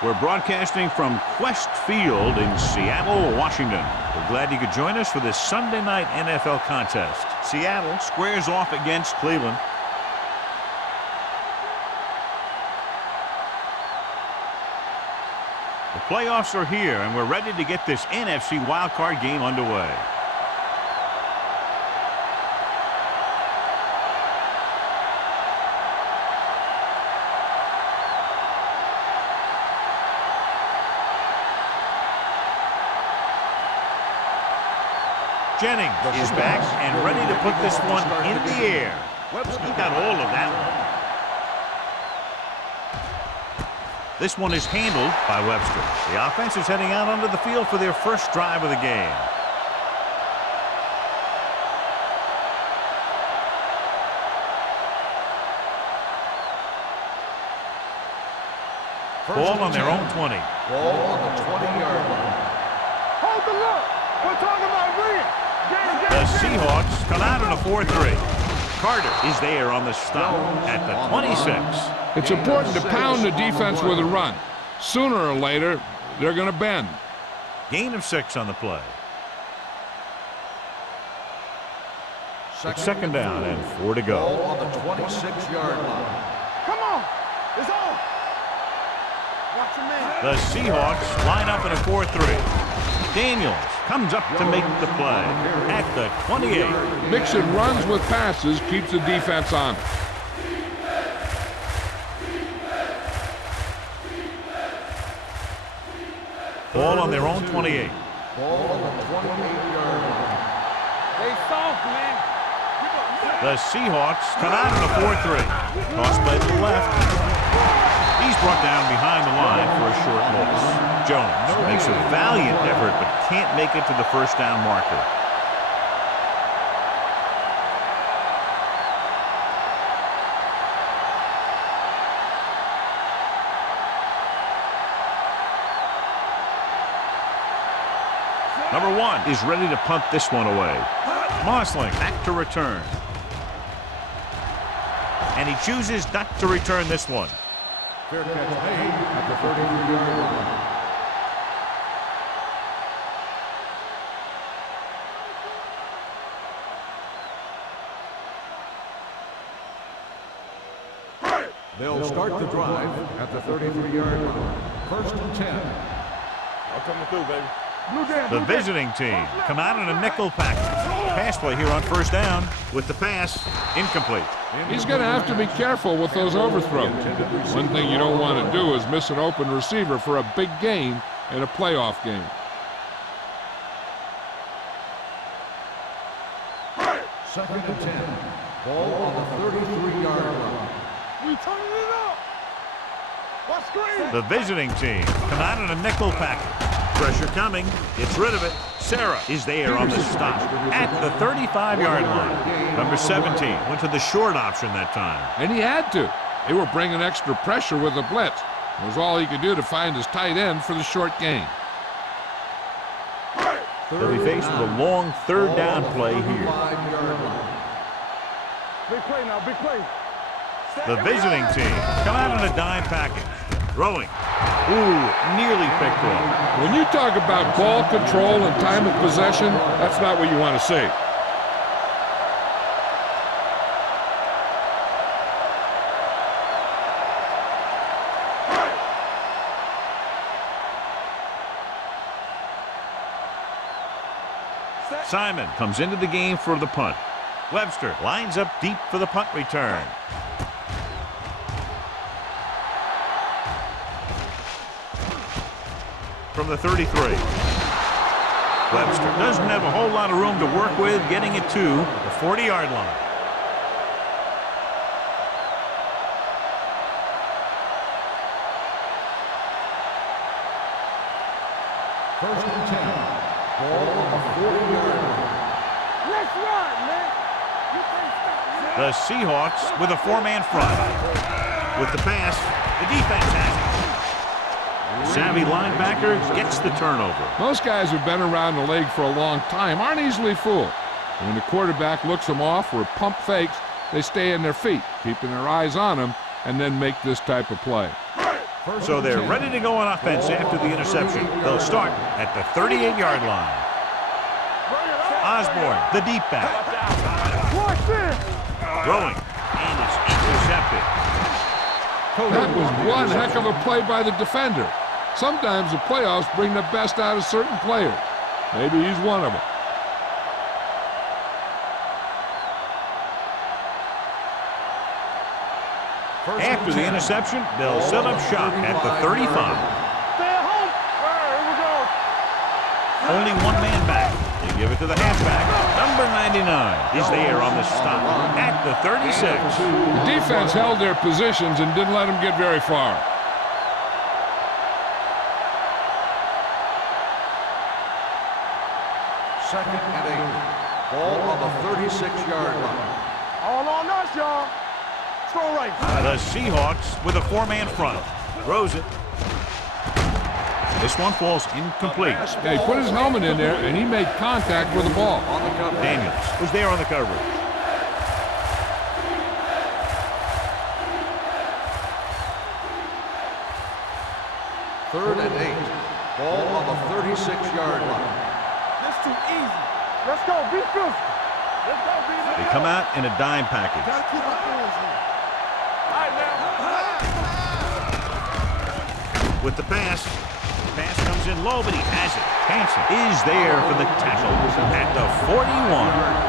We're broadcasting from Quest Field in Seattle, Washington. We're glad you could join us for this Sunday night NFL contest. Seattle squares off against Cleveland. The playoffs are here, and we're ready to get this NFC Wildcard game underway. Jennings is back and ready to put this one in the air. He got all of that one. This one is handled by Webster. The offense is heading out onto the field for their first drive of the game. Ball on their own 20. Ball on the 20-yard line. Hold the look. We're talking about bringing. The Seahawks come out in a 4-3. Carter is there on the stop at the 26. It's important to pound the defense with a run. Sooner or later, they're going to bend. Gain of 6 on the play. It's second down and 4 to go. Ball on the 26-yard line. Come on. It's on. Watch your man. The Seahawks line up in a 4-3. Daniels comes up to make the play at the 28. Mixing runs with passes keeps the defense on. Ball on their own 28. Ball on the 28-yard line. They soft, man. The Seahawks come out in a 4-3. Toss play to the left. He's brought down behind the line for a short loss. Jones makes a valiant effort but can't make it to the first down marker. Number 1 is ready to punt this one away. Mossling back to return. And he chooses not to return this one. Fair catch made at the 33-yard line. They'll start the drive at the 33-yard line. First and 10. I'm coming through, baby. The visiting team come out in a nickel package. Pass play here on first down with the pass incomplete. He's going to have to be careful with those overthrows. One thing you don't want to do is miss an open receiver for a big gain in a playoff game. Second and 10. Ball on the 33-yard line. We turning it up. Watch screen. The visiting team come out in a nickel package. Pressure coming. Gets rid of it. Sarah is there on the stop at the 35-yard line. Number 17 went to the short option that time. And he had to. They were bringing extra pressure with the blitz. It was all he could do to find his tight end for the short gain. They'll be faced with a long third down play here. Big play now, big play. The visiting team come out in a dime package. Throwing. Ooh, nearly picked off. When you talk about ball control and time of possession, that's not what you want to see. Simon comes into the game for the punt. Webster lines up deep for the punt return. From the 33. Webster doesn't have a whole lot of room to work with, getting it to the 40-yard line. First and 10. Ball on the 40-yard line. Let's run, man. You can't stop. The Seahawks with a 4-man front. With the pass, the defense has it. Savvy linebacker gets the turnover. Most guys who've been around the league for a long time aren't easily fooled. When the quarterback looks them off or pump fakes, they stay in their feet, keeping their eyes on them, and then make this type of play. So they're ready to go on offense after the interception. They'll start at the 38-yard line. Osborne, the deep back. Throwing, and it's intercepted. That was one heck of a play by the defender. Sometimes the playoffs bring the best out of certain players. Maybe he's one of them. After the interception, they'll set up shop at the 35. Stay at home. All right, here we go. Only one man back. They give it to the halfback. Number 99 is there on the stop at the 36. The defense held their positions and didn't let them get very far. Second and 8. Ball on the 36-yard line. All on us, y'all. Throw right. The Seahawks with a four-man front. Throws it. This one falls incomplete. Yeah, he put his helmet in there, and he made contact with the ball. Daniels was there on the coverage. Third and 8. Ball on the 36-yard line. That's too easy. Let's go. Be physical. Let's go, B. They come out in a dime package. Gotta keep our hands in. All right, now. With the pass. The pass comes in low, but he has it. Hanson is there for the tackle at the 41.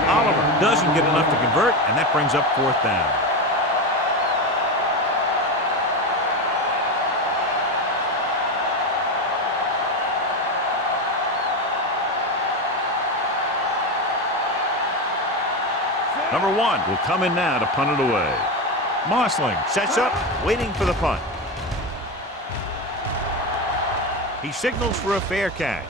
Oliver doesn't get enough to convert, and that brings up fourth down. Number 1 will come in now to punt it away. Mossling sets up, waiting for the punt. He signals for a fair catch.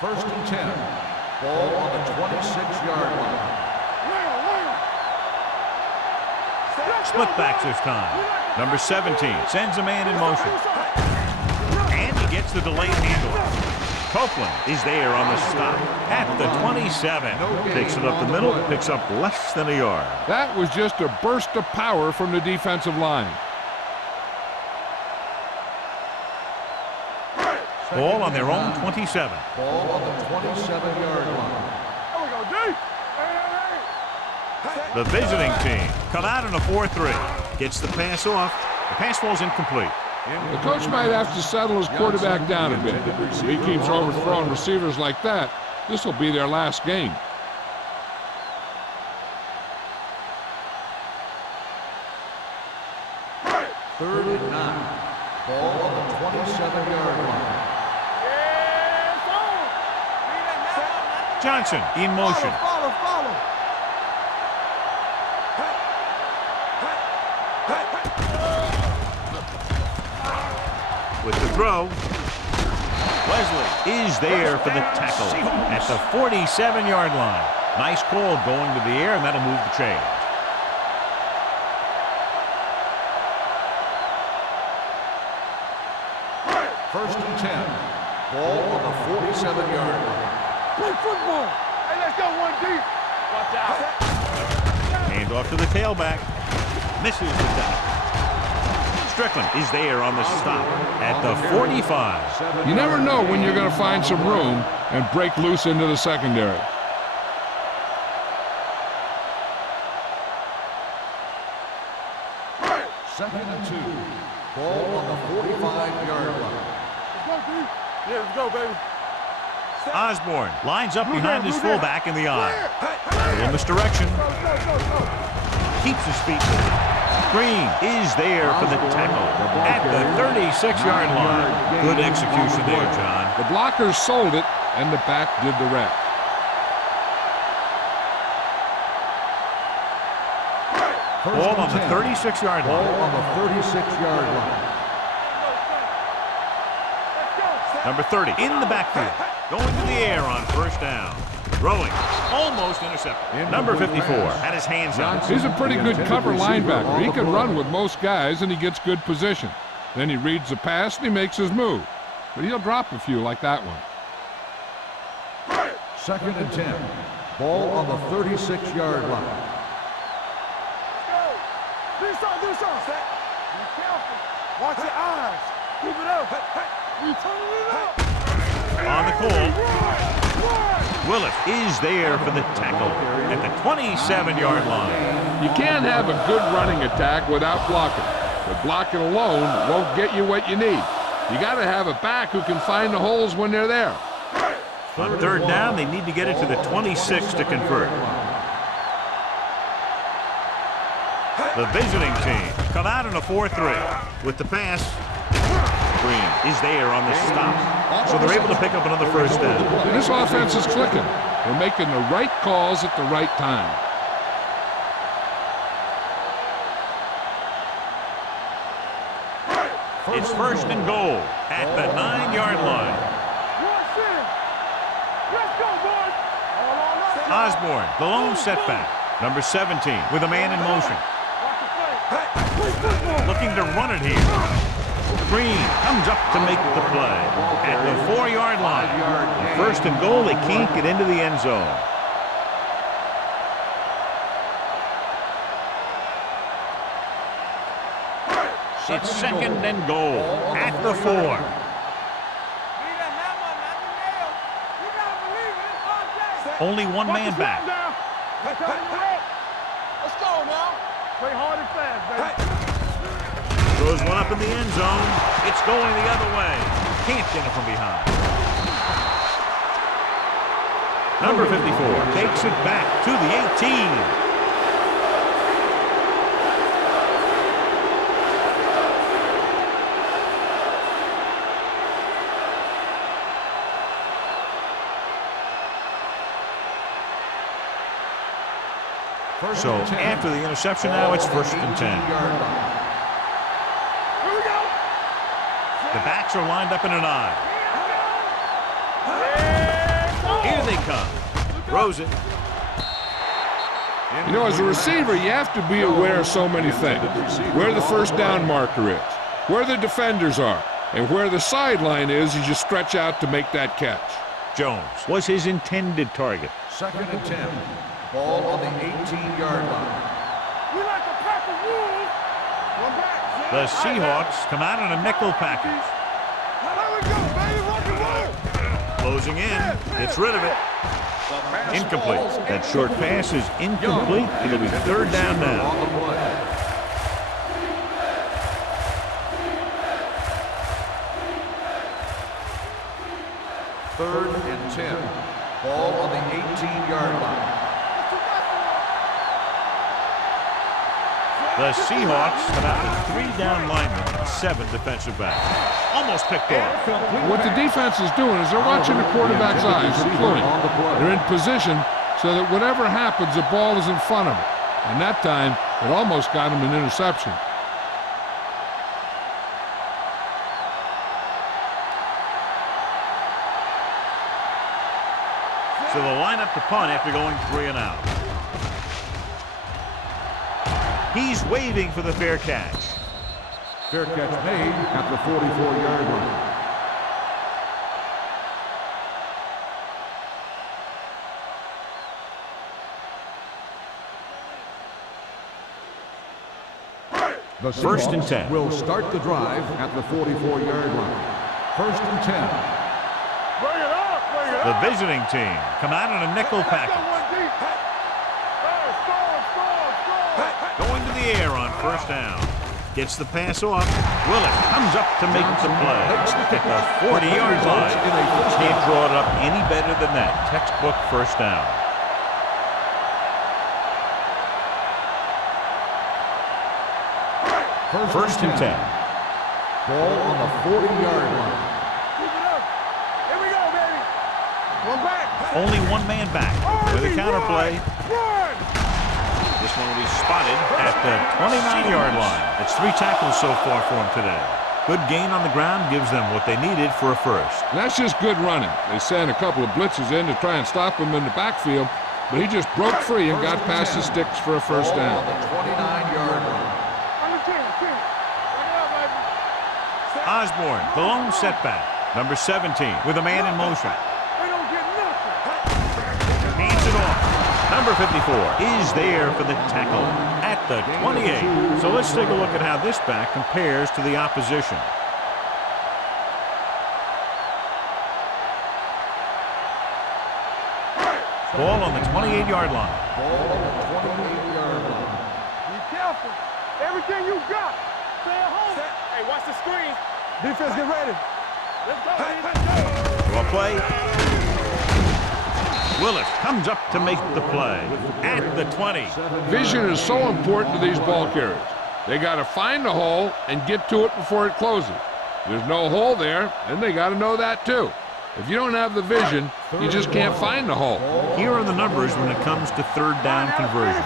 First and 10. Ball on the 26-yard line. Split backs this time. Number 17 sends a man in motion. And he gets the delayed handoff. Copeland is there on the stop at the 27. Takes it up the middle, picks up less than a yard. That was just a burst of power from the defensive line. Ball on their own 27. Ball on the 27-yard line. There we go, D. The visiting team come out in a 4-3. Gets the pass off. The pass falls incomplete. The coach might have to settle his quarterback down a bit. If he keeps overthrowing receivers like that, this will be their last game. Third and 9. Ball on the 27-yard line. Johnson in motion. Follow. With the throw, Wesley is there for the tackle at the 47-yard line. Nice call going to the air, and that'll move the chain. First and 10. Ball on the 47-yard line. Play football. Hey, let's go, 1D. Watch out. Hand off to the tailback. Misses the tackle. Strickland is there on the stop at the 45. You never know when you're going to find some room and break loose into the secondary. Second and 2. Ball on the 45-yard line. Let's go, D. Yeah, let's go, baby. Osborne lines up behind his fullback in the eye. A little misdirection. Go. Keeps his feet moving. Green is there for the tackle at the 36-yard line. Good execution there, John. The blockers sold it, and the back did the rest. Ball on the 36-yard Ball line. on the 36-yard line. Number 30 in the backfield. Going to the air on first down. Throwing. Almost intercepted. Number 54 had his hands on it. He's a pretty good cover linebacker. He can run with most guys, and he gets good position. Then he reads the pass and he makes his move. But he'll drop a few like that one. 2nd and 10. Ball on the 36-yard line. Do something. Be careful. Watch your eyes. Keep it up. You turning it up. On the call, Willis is there for the tackle at the 27-yard line. You can't have a good running attack without blocking. But blocking alone won't get you what you need. You got to have a back who can find the holes when they're there. On 3rd down, they need to get it to the 26 to convert. The visiting team come out in a 4-3 with the pass. Green is there on the stop, so they're able to pick up another first down. This offense is clicking. They're making the right calls at the right time. It's 1st and goal at the 9-yard line. Let's go, boys. Osborne, the lone setback. Number 17 with a man in motion. Looking to run it here. Green comes up to make the play at the 4-yard line. 1st and goal, they can't get into the end zone. It's 2nd and goal at the 4. Only one man back. Let's go now. Play hard and fast, baby. Throws one up in the end zone. It's going the other way. Can't get it from behind. Number 54 takes it back to the 18. So after the interception now, it's 1st and 10. Here we go. The backs are lined up in an I. Here they come. Throws it. You know, as a receiver, you have to be aware of so many things. Where the 1st down marker is, where the defenders are, and where the sideline is as you stretch out to make that catch. Jones was his intended target. 2nd and 10. Ball on the 18-yard line. We like a pack of wolves. We're back. The Seahawks come out in a nickel package. There we go, baby. Rock and roll. Closing in. Gets rid of it. Incomplete. That short pass is incomplete. It'll be 3rd down now. Third and 10. Ball on the 18-yard line. The Seahawks come out with 3 down linemen and 7 defensive backs. Almost picked off. What the defense is doing is they're watching the quarterback's eyes. They're fluent. They're in position so that whatever happens, the ball is in front of them. And that time, it almost got him an interception. So they'll line up to punt after going 3 and out. He's waving for the fair catch. Fair catch made at the 44-yard line. The 1st and 10. Will start the drive at the 44-yard line. 1st and 10. Bring it up. Bring it The up. visiting team come out in a nickel package. Going to the air on 1st down. Gets the pass off. Willis comes up to make the play at the 40-yard line. Can't draw it up any better than that. Textbook 1st down. First and 10. Ball on the 40-yard line. Keep it up. Here we go, baby. We're back. Only one man back with a counter play. Run. This one will be spotted at the 29-yard line. It's 3 tackles so far for him today. Good gain on the ground gives them what they needed for a first. And that's just good running. They sent a couple of blitzes in to try and stop him in the backfield, but he just broke free and got past the sticks for a first down. Ball on the 29-yard line. On the 10. Bring it up, baby. Osborne, the lone setback. Number 17 with a man in motion. They don't get nothing. Hands it off. Number 54 is there for the tackle at the 28. So let's take a look at how this back compares to the opposition. Ball on the 28-yard line. Be careful. Everything you got. Stay at home. Hey, watch the screen. Defense, get ready. Let's go. Well play. Willis comes up to make the play at the 20. Vision is so important to these ball carriers. They got to find the hole and get to it before it closes. There's no hole there, and they got to know that too. If you don't have the vision, you just can't find the hole. Here are the numbers when it comes to third down conversions.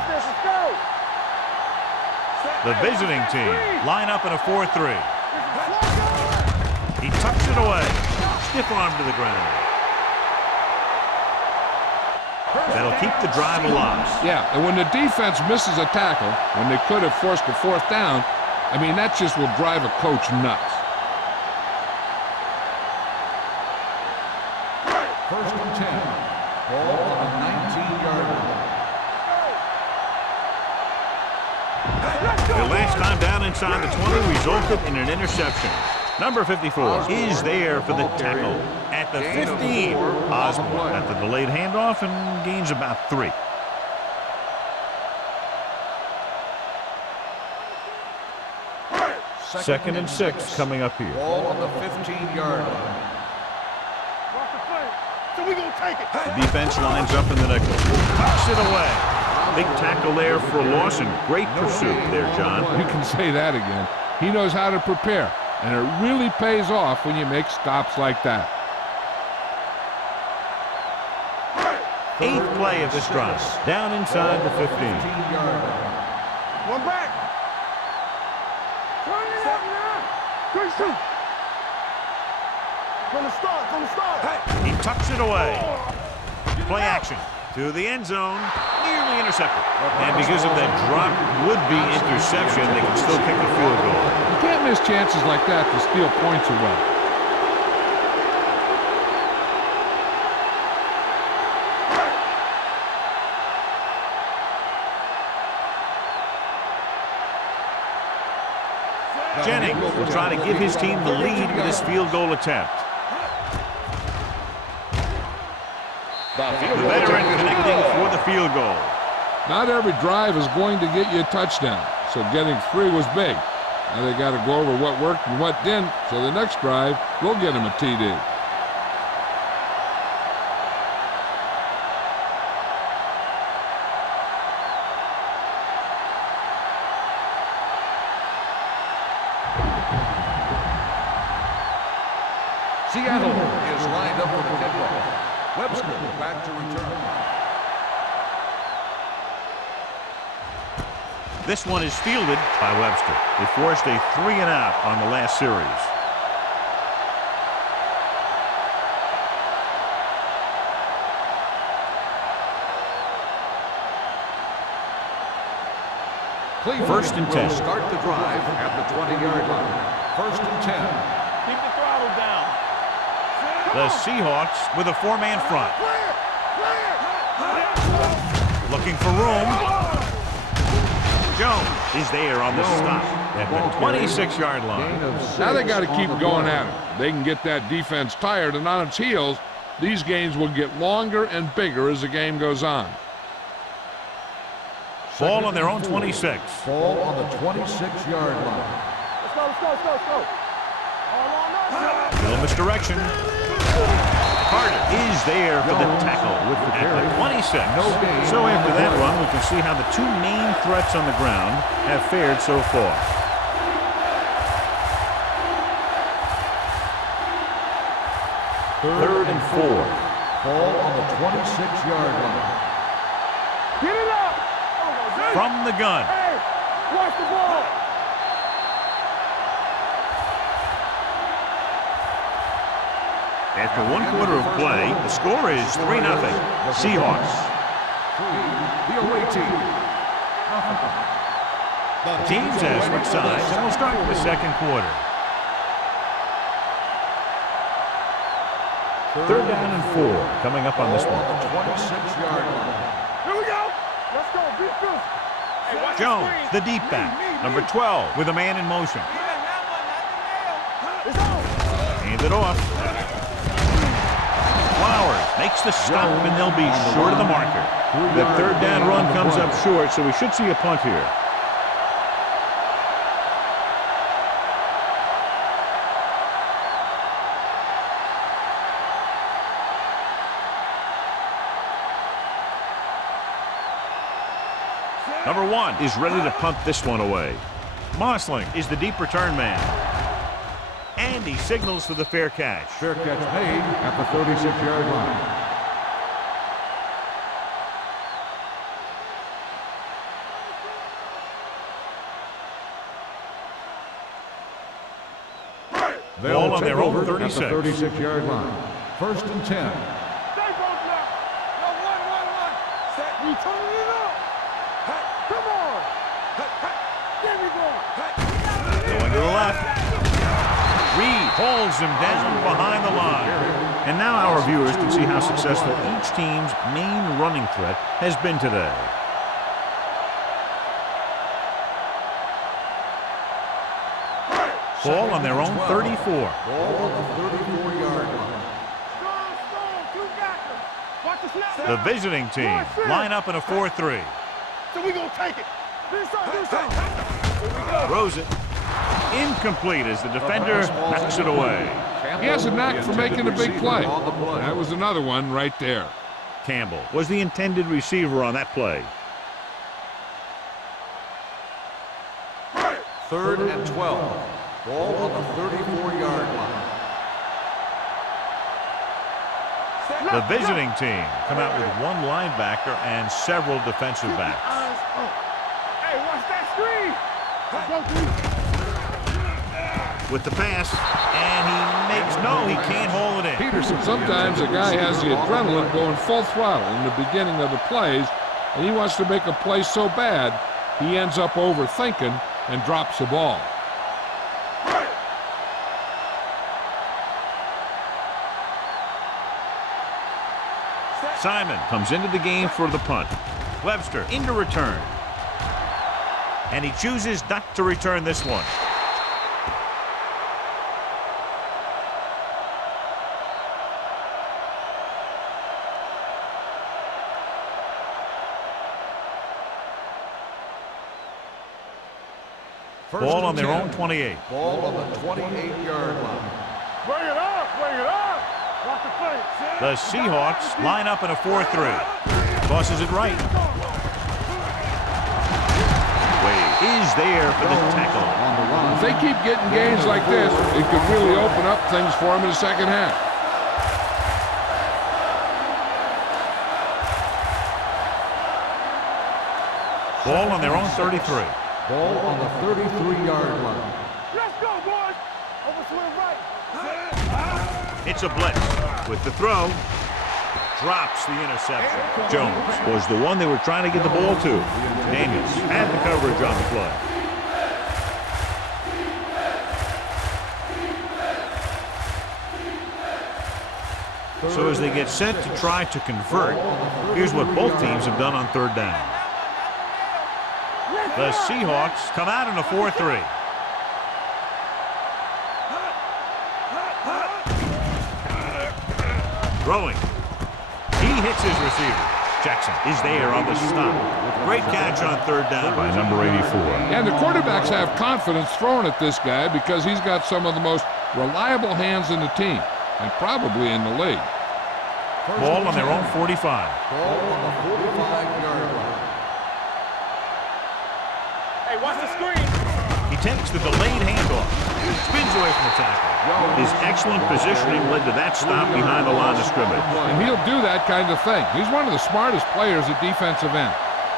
The visiting team line up in a 4-3. He tucks it away. Stiff arm to the ground. That'll keep the drive alive. Yeah, and when the defense misses a tackle, when they could have forced a fourth down, I mean, that just will drive a coach nuts. First and 10. Ball on the 19-yard line. The last time down inside the 20 resulted in an interception. Number 54 is there for the tackle at the 15. Osborne at the delayed handoff and gains about 3. Second and 6 coming up here. Ball on the 15-yard line. Watch the play. So we gonna take it. The defense lines up in the nickel. Tucks it away. Big tackle there for a loss and great pursuit there, John. You can say that again. He knows how to prepare, and it really pays off when you make stops like that. 8th play of this drive. Down inside the 15. 15-yard line. One back. Turn it up now. Quick shoot. From the start. He tucks it away. Play action to the end zone. Nearly intercepted. And because of that drop would-be interception, they can still kick a field goal. You can't miss chances like that to steal points away. Jennings will try to give his team the lead with his field goal attempt. The veteran connecting for the field goal. Not every drive is going to get you a touchdown, so getting 3 was big. Now they got to go over what worked and what didn't, so the next drive will get them a TD. Seattle is lined up for the kickoff. Webster back to return. This one is fielded by Webster. They forced a 3-and-out on the last series. Cleveland First and 10. will start the drive at the 20-yard line. First and 10. Keep the throttle down. The Seahawks with a 4-man front. Looking for room. Jones is there on the stop at the 26-yard line. Now they got to keep going at it. They can get that defense tired and on its heels. These games will get longer and bigger as the game goes on. Ball on their own 26. Ball on the 26-yard line. Let's go. All on us. Little misdirection. Carter is there for the tackle at the 26. So after that run, we can see how the 2 main threats on the ground have fared so far. Third and 4. Ball on the 26-yard line. Get it up. From the gun. Hey, watch the ball. After 1 quarter of play, the score is 3-0. Seahawks. The away team. Teams have switched sides, and we'll start with the second quarter. Third down and 4 coming up on this one. 26-yard line. Here we go. Let's go. Be physical. Hey, watch Jones, the the deep back. Number 12 with a man in motion. It's on. Hand it off. Flowers makes the stop, and they'll be short of the marker. The third down run comes up short, so we should see a punt here. Number 1 is ready to punt this one away. Mosling is the deep return man. And he signals for the fair catch. Fair catch made at the 36-yard line. Ball on their own 36. At the 36-yard line. First and 10. Stay on block. No, one. Set. We turn it up. Come on. There we go. Going to the left. Reed holds him down behind the line. And now our viewers can see how successful each team's main running threat has been today. Ball on their own 34. Ball on the 34-yard line. Strong. Two backers. Watch the snap. The visiting team line up in a 4-3. So we gonna take it. Do something. Throws it. Incomplete as the defender knocks it away. He has a knack for making a big play. That was another one right there. Campbell was the intended receiver on that play. Third and 12. Ball on the 34-yard line. The visiting team come out with one linebacker and several defensive backs. Hey, watch that screen. With the pass, and he can't hold it in. Peterson, sometimes a guy has the adrenaline going full throttle in the beginning of the plays, and he wants to make a play so bad, he ends up overthinking and drops the ball. Simon comes into the game for the punt. Webster into return. And he chooses not to return this one. Ball on their own 28. Ball on the 28-yard line. Bring it up. Watch the play. The Seahawks line up in a 4-3. Tosses it right. Wade is there for the tackle. If they keep getting gains like this, it could really open up things for them in the second half. Ball on their own 33. Ball on the 33-yard line. Let's go, boys. Overswing right. It's a blitz. With the throw, drops the interception. Jones was the one they were trying to get the ball to. Daniels had the coverage on the play. So as they get set to try to convert, here's what both teams have done on third down. The Seahawks come out in a 4-3. Throwing. He hits his receiver. Jackson is there on the stop. Great catch on third down by number 84. And the quarterbacks have confidence throwing at this guy because he's got some of the most reliable hands in the team, and probably in the league. Ball on their own 45. Ball on the 45-yard line. Hey, watch the screen. He takes the delayed handoff. Spins away from the tackle. His excellent positioning led to that stop behind the line of scrimmage. And he'll do that kind of thing. He's one of the smartest players at defensive end.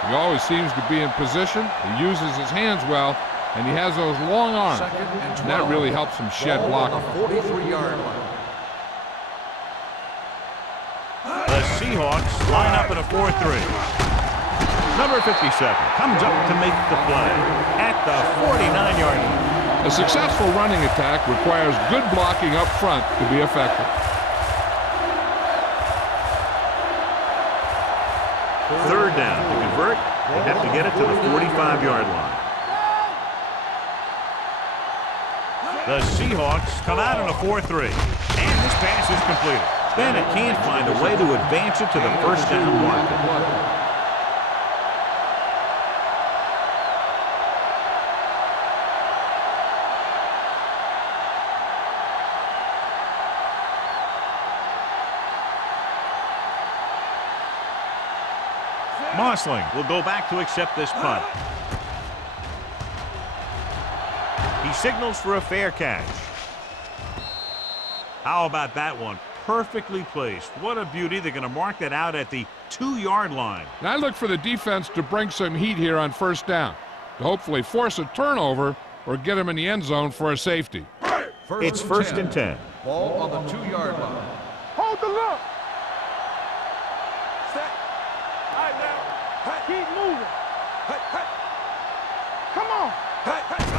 He always seems to be in position. He uses his hands well, and he has those long arms. And that really helps him shed blocking. 43-yard line. The Seahawks line up in a 4-3. Number 57 comes up to make the play at the 49-yard line. A successful running attack requires good blocking up front to be effective. down. To convert, they have to get it to the 45-yard line. The Seahawks come out in a 4-3. And this pass is completed. Bennett can't find a way to advance it to the first down marker. Mossling will go back to accept this punt. He signals for a fair catch. How about that one? Perfectly placed. What a beauty. They're going to mark that out at the 2-yard line. Now I look for the defense to bring some heat here on first down, to hopefully force a turnover or get them in the end zone for a safety. It's first and 10. Ball on the 2-yard line. Hold the look. Set. All right, now. Keep moving. Come on.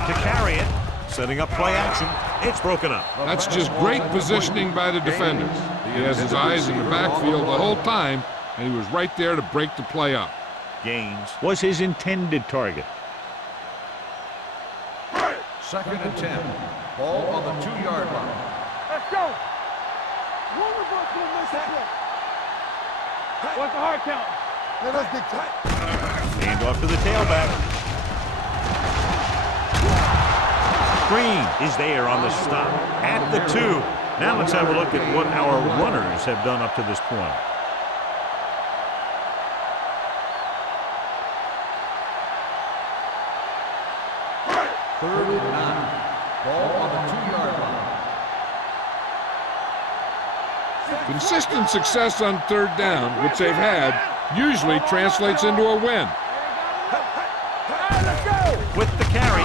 To carry it, setting up play action. It's broken up. That's just great positioning by the defenders. He has his eyes in the backfield the whole time, and he was right there to break the play up. Gaines was his intended target. Second and 10. Ball on the 2-yard line. Let's go. One of us will make that play. What's the hard count? Let us get tight. Hand off to the tailback. Green is there on the stop at the 2. Now let's have a look at what our runners have done up to this point. Third and 9. Ball on the 2-yard line. Consistent success on third down, which they've had, usually translates into a win. With the carry,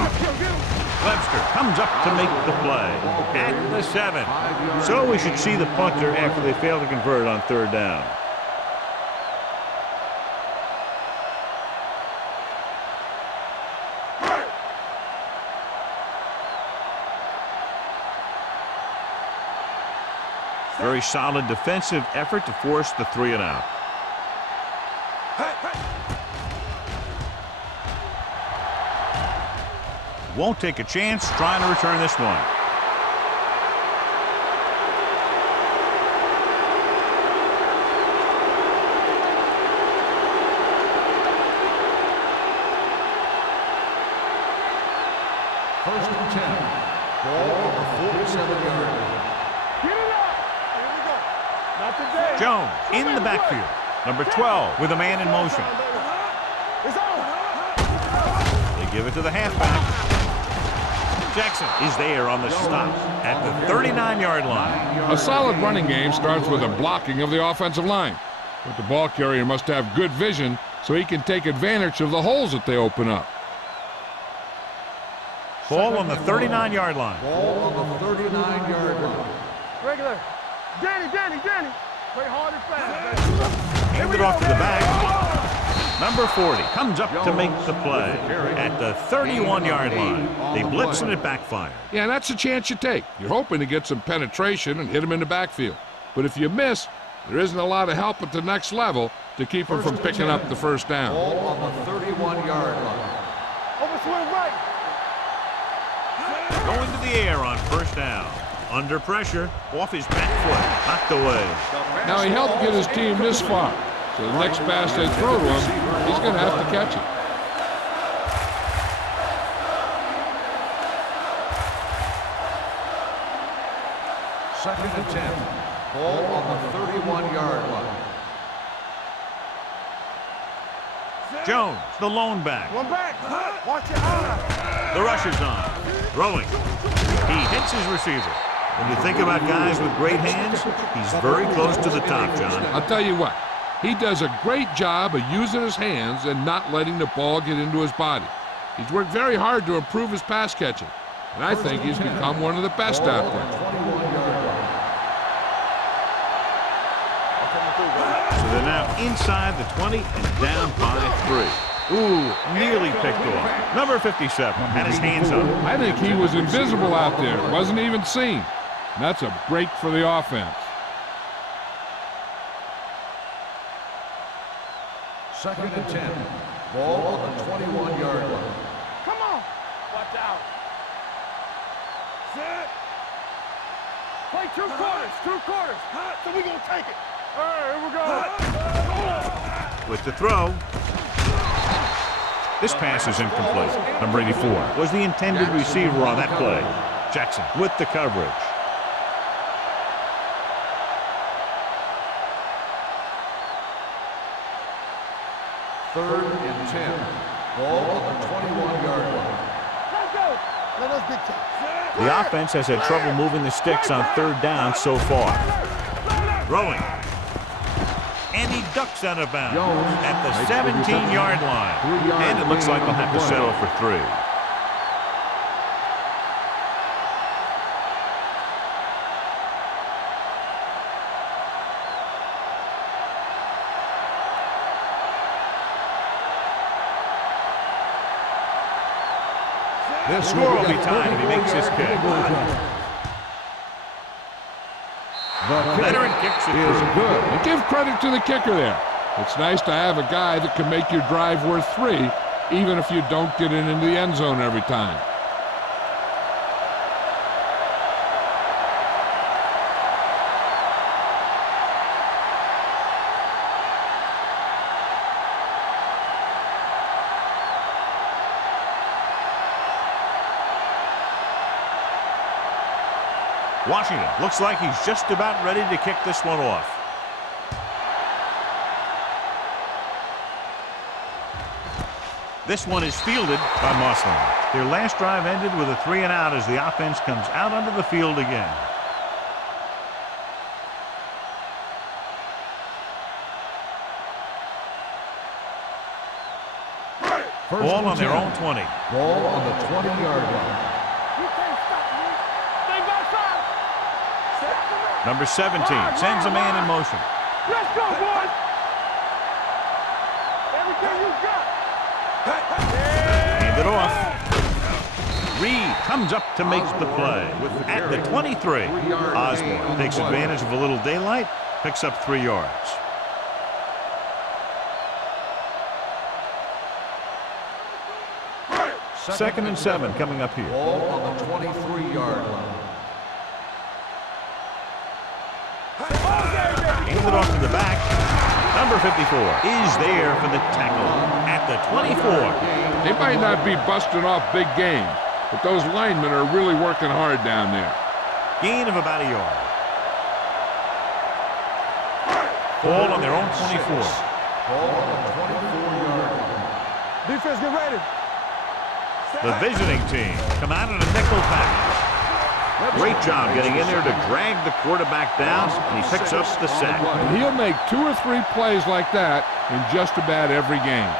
Webster comes up to make the play at the 7. So we should see the punter after they fail to convert on third down. Very solid defensive effort to force the 3 and out. Won't take a chance trying to return this one. First and 10. Ball on the 47-yard line. Get it up. Here we go. Not today. Jones in the backfield. Number 12 with a man in motion. It's on. They give it to the halfback. Jackson is there on the stop at the 39-yard line. A solid running game starts with a blocking of the offensive line. But the ball carrier must have good vision so he can take advantage of the holes that they open up. Ball on the 39-yard line. Ball on the 39-yard line. Regular. Danny. Play hard and fast. Hand it off to the back. Number 40 comes up to make the play at the 31-yard line. They blitz and it backfires. Yeah, that's a chance you take. You're hoping to get some penetration and hit him in the backfield. But if you miss, there isn't a lot of help at the next level to keep him from picking up the first down. Ball on the 31-yard line. Overswing right. Going to the air on first down. Under pressure, off his back foot, knocked away. Now he helped get his team this far. So the next pass they throw to him, he's going to have to catch it. Second and 10. Ball on the 31-yard line. Jones, the lone back. One back. Watch your eye. The rush is on. Throwing. He hits his receiver. When you think about guys with great hands, he's very close to the top, John. I'll tell you what, he does a great job of using his hands and not letting the ball get into his body. He's worked very hard to improve his pass catching, and I think he's become one of the best out there. So they're now inside the 20 and down by 3. Ooh, nearly picked off. Number 57 had his hands up. I think he was invisible out there, wasn't even seen. And that's a break for the offense. Second and 10. Ball on the 21-yard line. Come on. Watch out. Set. Play 2 quarters. 2 quarters. So we gonna take it. All right, here we go. With the throw. This pass is incomplete. Number 84 was the intended receiver on that play. Jackson with the coverage. Third and 10. Ball on the 21-yard line. Let's go. Let us get to. The offense has had trouble moving the sticks on 3rd down so far. Throwing. And he ducks out of bounds at the 17-yard line. And it looks like they'll have to settle for 3. The score will be tied if he makes his kick. Veteran kicks it Is good. And give credit to the kicker there. It's nice to have a guy that can make your drive worth 3, even if you don't get it into the end zone every time. Washington looks like he's just about ready to kick this one off. This one is fielded by Mosley. Their last drive ended with a 3-and-out as the offense comes out onto the field again. Ball on their own 20. Ball on the 20-yard line. You can't stop me. They got shot. Number 17 sends a man in motion. Let's go, boys. Everything you got. Hand it off. Reed comes up to make the play at the 23. Osborne takes advantage of a little daylight, picks up 3 yards. Second and 7 coming up here. Ball on the 23-yard line. Hands it off to the back. Number 54 is there for the tackle at the 24. They might not be busting off big game, but those linemen are really working hard down there. Gain of about a yard. Ball on their own 24. Ball on the 24-yard line. Defense, get ready. The visiting team come out in a nickel package. Great job getting in there to drag the quarterback down, and he picks up the sack. And he'll make 2 or 3 plays like that in just about every game.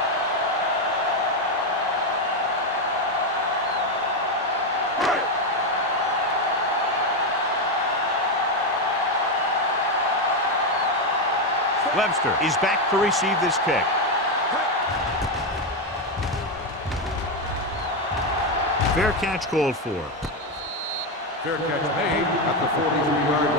Webster is back to receive this kick. Fair catch called for. Fair catch made at the 43-yard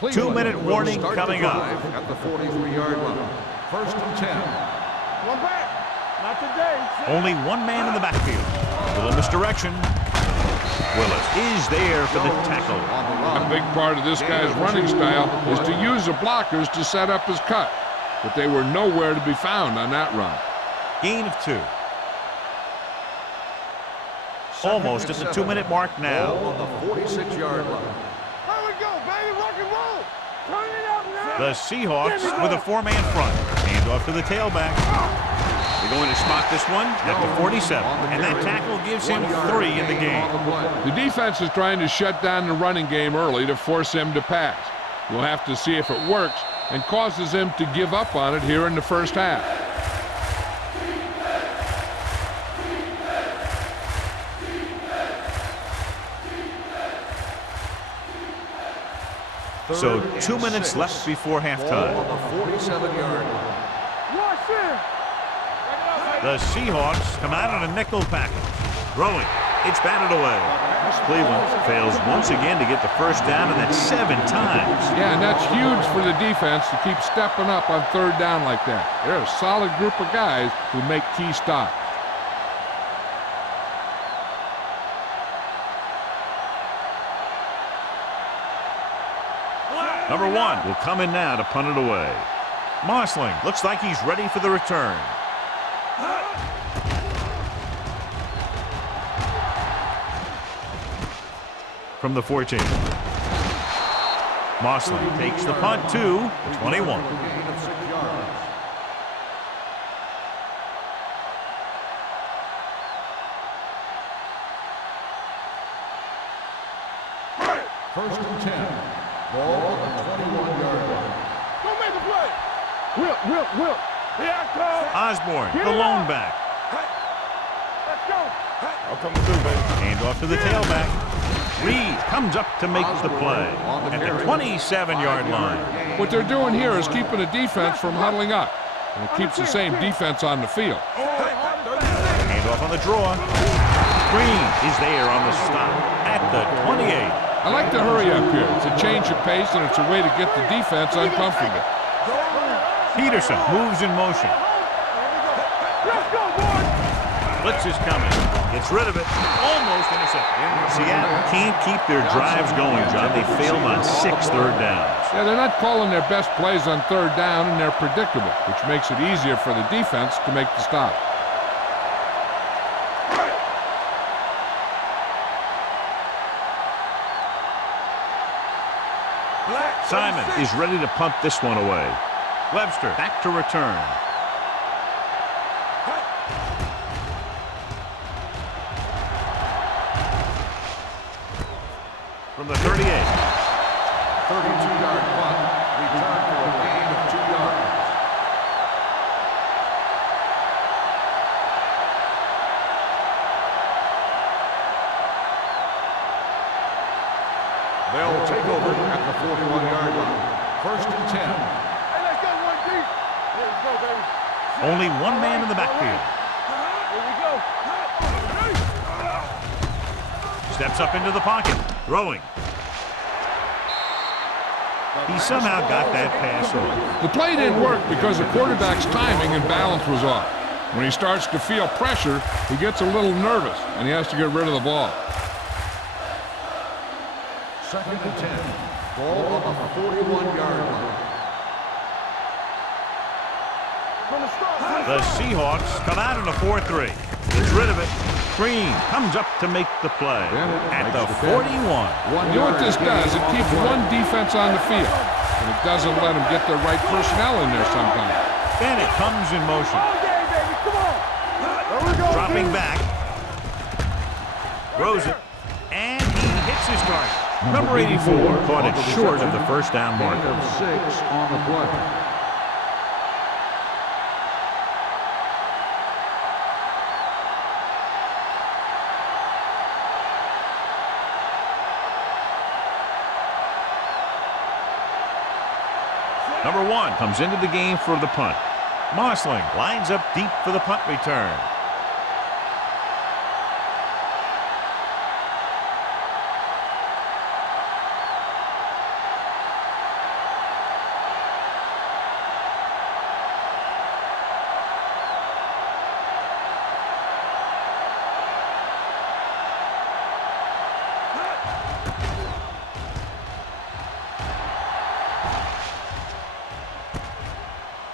line. Two-minute warning coming up. At the 43-yard line. First and 10. One back. Not today. Only one man in the backfield. A little misdirection. Willis is there for the tackle. A big part of this guy's running style is to use the blockers to set up his cut, but they were nowhere to be found on that run. Gain of 2. Almost at the 2-minute mark now. On the 46-yard line. Here we go, baby. Rock and roll. Turn it up now. The Seahawks with a 4-man front. Hand off to the tailback. They're going to spot this one at the 47, and that tackle gives him 3 in the game. The defense is trying to shut down the running game early to force him to pass. We'll have to see if it works and causes him to give up on it here in the first half. So 2 minutes left before halftime. On the 47-yard line. Watch it. The Seahawks come out in a nickel package. Throwing. It's batted away. Cleveland fails once again to get the first down, and that's 7 times. Yeah, and that's huge for the defense to keep stepping up on third down like that. They're a solid group of guys who make key stops. Number 1 will come in now to punt it away. Mossling looks like he's ready for the return. From the 14. Mossling takes the punt to the 21. First and 10. Ball at the 21-yard line. Don't make a play. Will. Here I come. Osborne, the lone back. Let's go. I'll come through, baby. Hand off to the tailback. Reed comes up to make the play at the 27-yard line. What they're doing here is keeping the defense from huddling up. And it keeps the same defense on the field. Hand off on the draw. Green is there on the stop at the 28. I like to hurry up here. It's a change of pace, and it's a way to get the defense uncomfortable. Peterson moves in motion. Let's go, boys. Blitz is coming. Gets rid of it. Almost intercepted. Seattle can't keep their drives going, John. They failed on 6 third downs. Yeah, they're not calling their best plays on third down, and they're predictable, which makes it easier for the defense to make the stop. Simon is ready to punt this one away. Webster back to return. From the 38. 32-yard punt. Return for a gain of 2 yards. They'll take over at the 41-yard line. First and 10. Hey, let's go one deep. Here we go, baby. Only one man in the backfield. Here we go. Steps up into the pocket. Throwing. He somehow got that pass off. The play didn't work because the quarterback's timing and balance was off. When he starts to feel pressure, he gets a little nervous, and he has to get rid of the ball. Second and 10. Ball on the 41-yard line. The Seahawks come out in a 4-3. Gets rid of it. Green comes up to make the play at the 41. You know what this does? It keeps one defense on the field, and it doesn't let them get the right personnel in there sometimes. Bennett comes in motion. Okay, baby, come on. There we go. Dropping back. Throws it. And he hits his target. Number 84 caught it short of the first down marker. Gain of 6 on the play. Number 1 comes into the game for the punt. Mossling lines up deep for the punt return.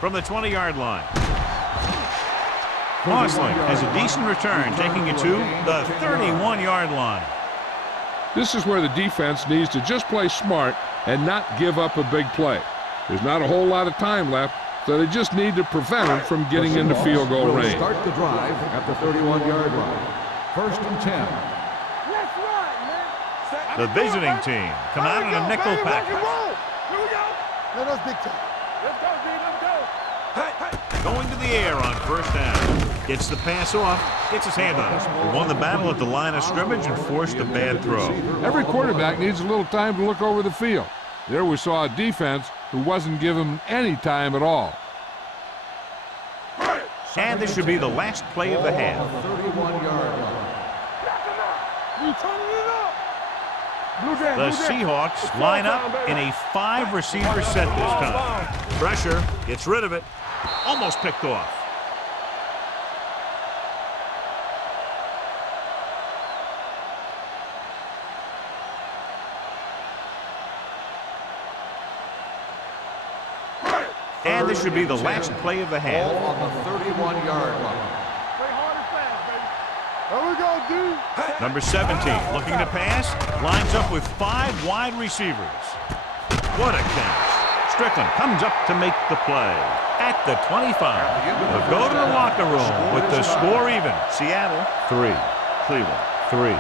From the 20-yard line. Mossling has a decent return, taking it to the 31-yard line. This is where the defense needs to just play smart and not give up a big play. There's not a whole lot of time left, so they just need to prevent them from getting into field goal range. Start the drive at the 31-yard line. First and 10. Let's run, man. The visiting team come out in a nickel package. Here we go. No, that's big time. Let's go, D. Let's go. Going to the air on first down. Gets the pass off. Gets his hand on it. He won the battle at the line of scrimmage and forced a bad throw. Every quarterback needs a little time to look over the field. There we saw a defense who wasn't given any time at all. And this should be the last play of the half. 31-yard line. We turning it up. Blue Jay, The Blue Jay. Seahawks line up in a 5-receiver set this time. Pressure, gets rid of it. Almost picked off. And this should be the last play of the half. Ball on the 31-yard line. Play hard and fast, baby. There we go, D. Number 17 looking to pass. Lines up with 5 wide receivers. What a catch. Strickland comes up to make the play. At the 25. They'll go to the locker room with the score even. Seattle 3. Cleveland 3.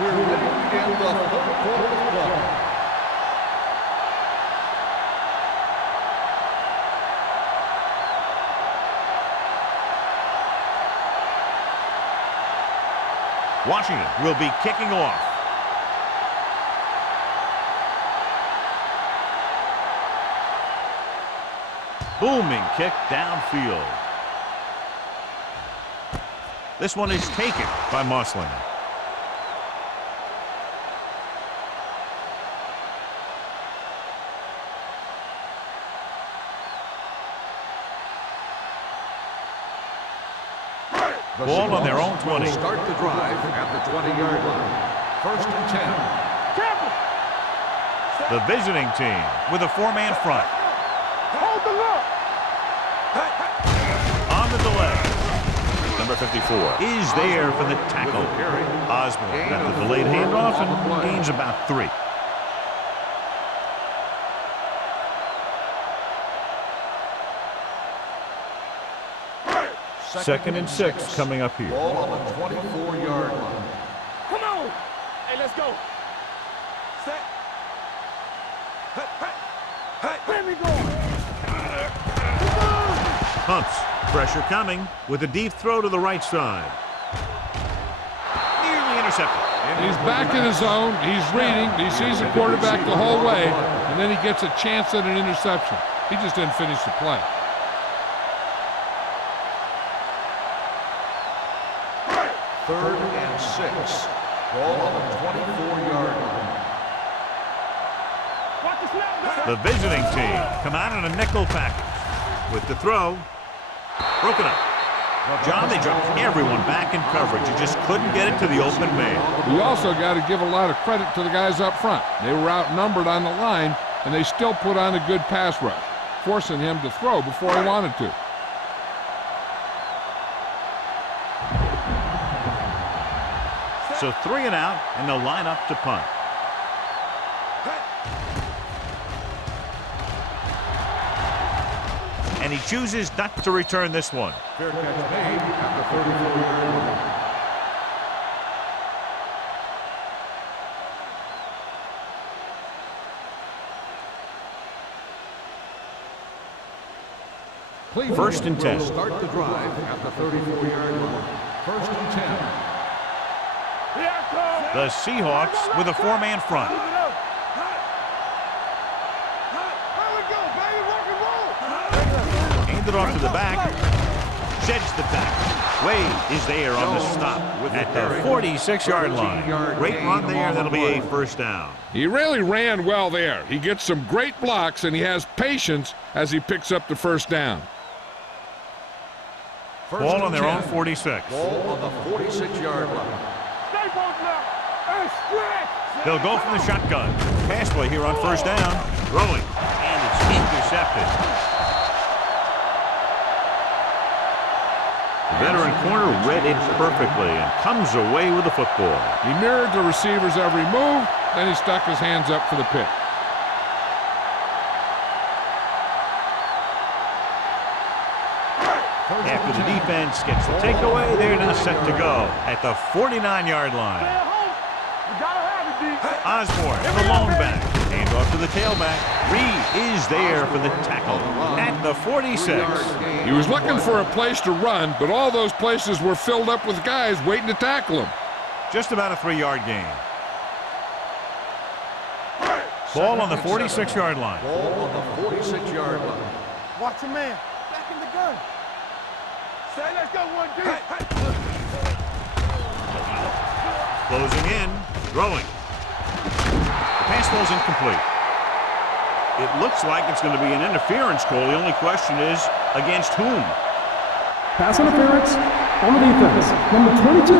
We're ready to begin the third quarter of play. Washington will be kicking off. Booming kick downfield. This one is taken by Mossling. Ball on their own 20. Start the drive at the 20-yard line. First and 10. The visiting team with a 4-man front. Hold the look. On the delay. Number 54 is there for the tackle. Osborne got the delayed handoff and gains about 3. Second and 6 coming up here. Ball on the 24-yard line. Come on. Hey, let's go. Set. Let me go. Pumps. Pressure coming with a deep throw to the right side. Nearly intercepted. He's back in his zone. He's reading. He sees the quarterback the whole way, and then he gets a chance at an interception. He just didn't finish the play. Third and 6. Ball on the 24-yard line. Watch the snap. The visiting team come out in a nickel package. With the throw, broken up. John, they dropped everyone back in coverage. You just couldn't get it to the open man. We also got to give a lot of credit to the guys up front. They were outnumbered on the line, and they still put on a good pass rush, forcing him to throw before he wanted to. So 3 and out, and they'll line up to punt. And he chooses not to return this one. Fair catch made at the 34-yard line. Cleveland First and 10. will start the drive at the 34-yard line. First and 10. The Seahawks with a 4-man front. Hand it off to the back. Sheds the tackle. Wade is there on the stop at the 46-yard line. Great run there. That'll be a first down. He really ran well there. He gets some great blocks, and he has patience as he picks up the first down. Ball on their own 46. Ball on the 46-yard line. They'll go from the shotgun. Pass play here on first down. Throwing. And it's intercepted. The veteran corner read it perfectly and comes away with the football. He mirrored the receiver's every move, then he stuck his hands up for the pick. After the defense gets the takeaway, they're now set to go at the 49-yard line. Osborne, the lone back. Hand off to the tailback. Reed is there for the tackle at the 46. He was looking for a place to run, but all those places were filled up with guys waiting to tackle him. Just about a 3-yard gain. Ball on the 46-yard line. Ball on the 46-yard line. Watch a man. Back in the gun. Say, let's go one deep. Closing in, throwing. The pass ball's incomplete. It looks like it's going to be an interference call. The only question is, against whom? Pass interference on the defense. Number 22.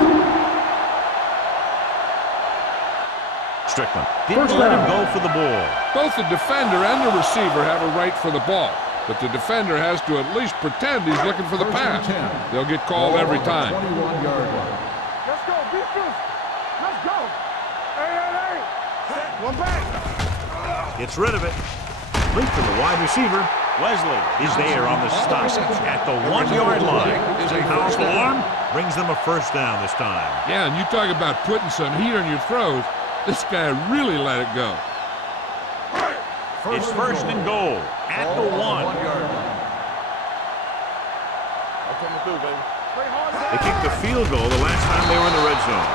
Strickland didn't let him go for the ball. Both the defender and the receiver have a right for the ball, but the defender has to at least pretend he's looking for the pass. They'll get called every time. 21-yard line. Let's go, defense. Let's go. Hey. One back. Gets rid of it. Link to the wide receiver. Wesley is there on the stop at the 1-yard line. Powerful arm brings them a first down this time. Yeah, and you talk about putting some heat on your throws. This guy really let it go. It's first and goal at the 1. They kicked the field goal the last time they were in the red zone.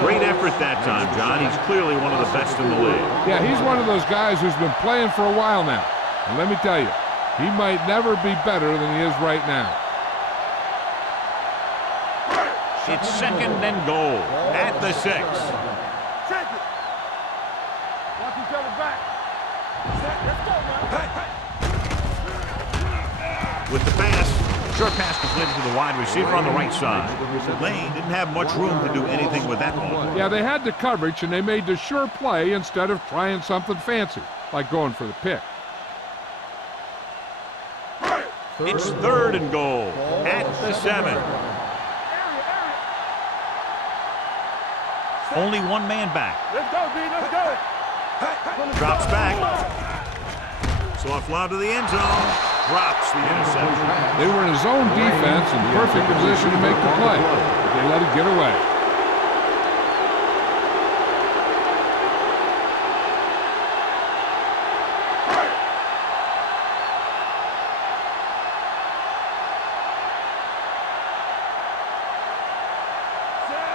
Great effort that time, John. He's clearly one of the best in the league. Yeah, he's one of those guys who's been playing for a while now. And let me tell you, he might never be better than he is right now. It's second and goal at the 6. Check it. Watch each other back. Let's go, man. With the pass, short pass completed to the wide receiver on the right side. Lane didn't have much room to do anything with that one. Yeah, they had the coverage, and they made the sure play instead of trying something fancy, like going for the pick. It's third and goal at the 7. Only one man back. Let's go, D. Let's go. Drops back. Soft lob to the end zone. Drops the interception. They were in a zone defense in perfect position to make the play, but they let it get away.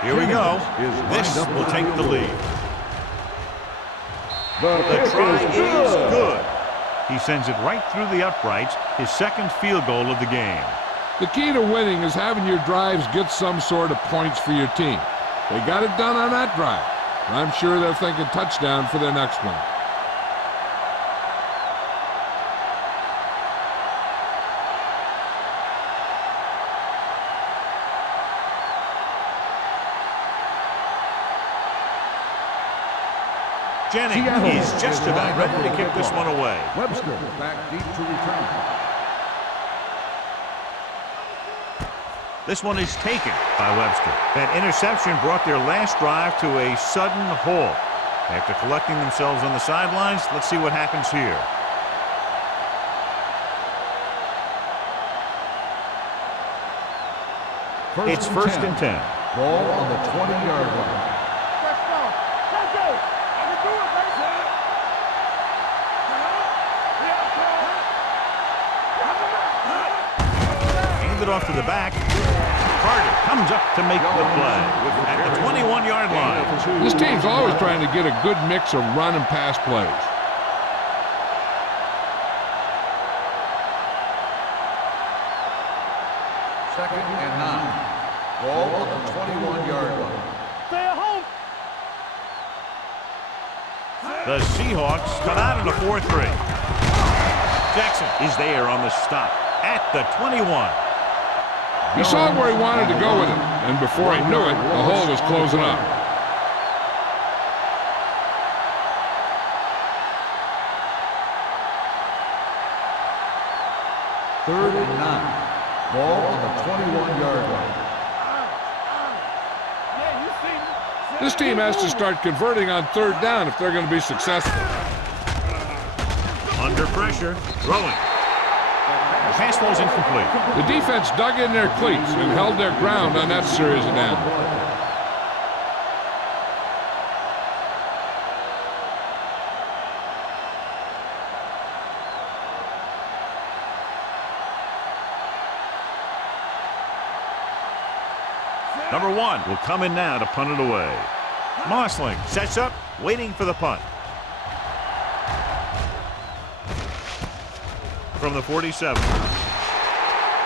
Here we go. This will take the lead. The try is good. He sends it right through the uprights, his second field goal of the game. The key to winning is having your drives get some sort of points for your team. They got it done on that drive. I'm sure they're thinking touchdown for their next one. Jennings is just about ready to kick this one away. Webster back deep to return. This one is taken by Webster. That interception brought their last drive to a sudden halt. After collecting themselves on the sidelines, let's see what happens here. It's first and 10. Ball on the 20-yard line. Let's go. Let's go. I can do it, baby. Hand it off to the back. Carter comes up to make the play at the 21-yard line. This team's always trying to get a good mix of run and pass plays. Second and 9. Ball on the 21-yard line. Stay at home. The Seahawks come out in a 4-3. Jackson is there on the stop at the 21. He saw where he wanted to go with it, and before he knew it, the hole was closing up. Third and 9. Ball on the 21-yard line. Yeah, you see me. This team has to start converting on third down if they're going to be successful. Under pressure, throwing. The pass ball's incomplete. The defense dug in their cleats and held their ground on that series of downs. Number 1 will come in now to punt it away. Mossling sets up, waiting for the punt. From the 47.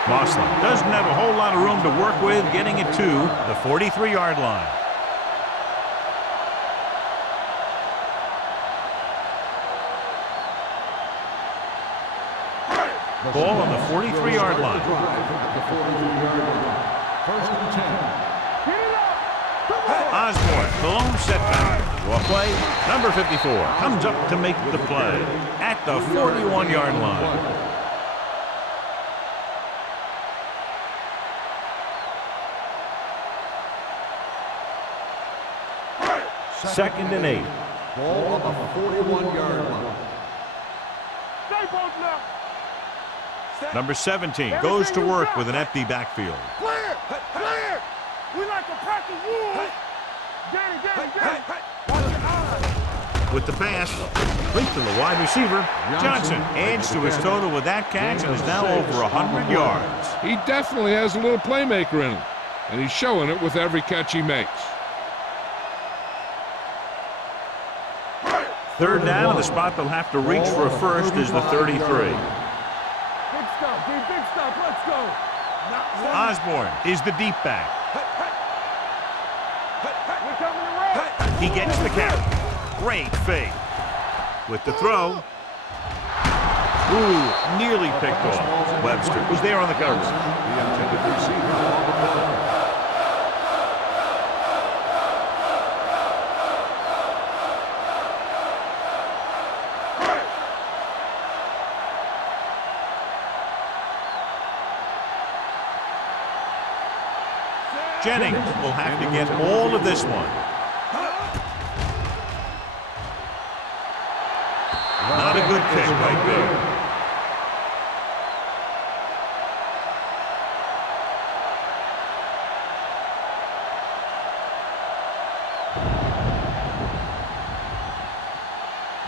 Mosley doesn't have a whole lot of room to work with, getting it to the 43-yard line. Ball on the 43-yard line. First and 10. Osborne, the lone setback. Draw play, number 54, comes up to make the play at the 41-yard line. Second and 8. Ball on the 41-yard line. Number 17 goes to work with an empty backfield. Clear! Clear! We like to practice rules! Get it! Watch your eyes! With the pass, complete to the wide receiver. Johnson adds to his total with that catch and is now over 100 yards. He definitely has a little playmaker in him, and he's showing it with every catch he makes. Third down, and the spot they'll have to reach for a first is the 33. Big stop, dude, big stop, let's go! Osborne is the deep back. We're coming around! He gets the carry. Great fake. With the throw. Ooh, nearly picked off. Webster was there on the coverage. The intended receiver on the play. Jennings will have to get all of this one. Not a good pick right there.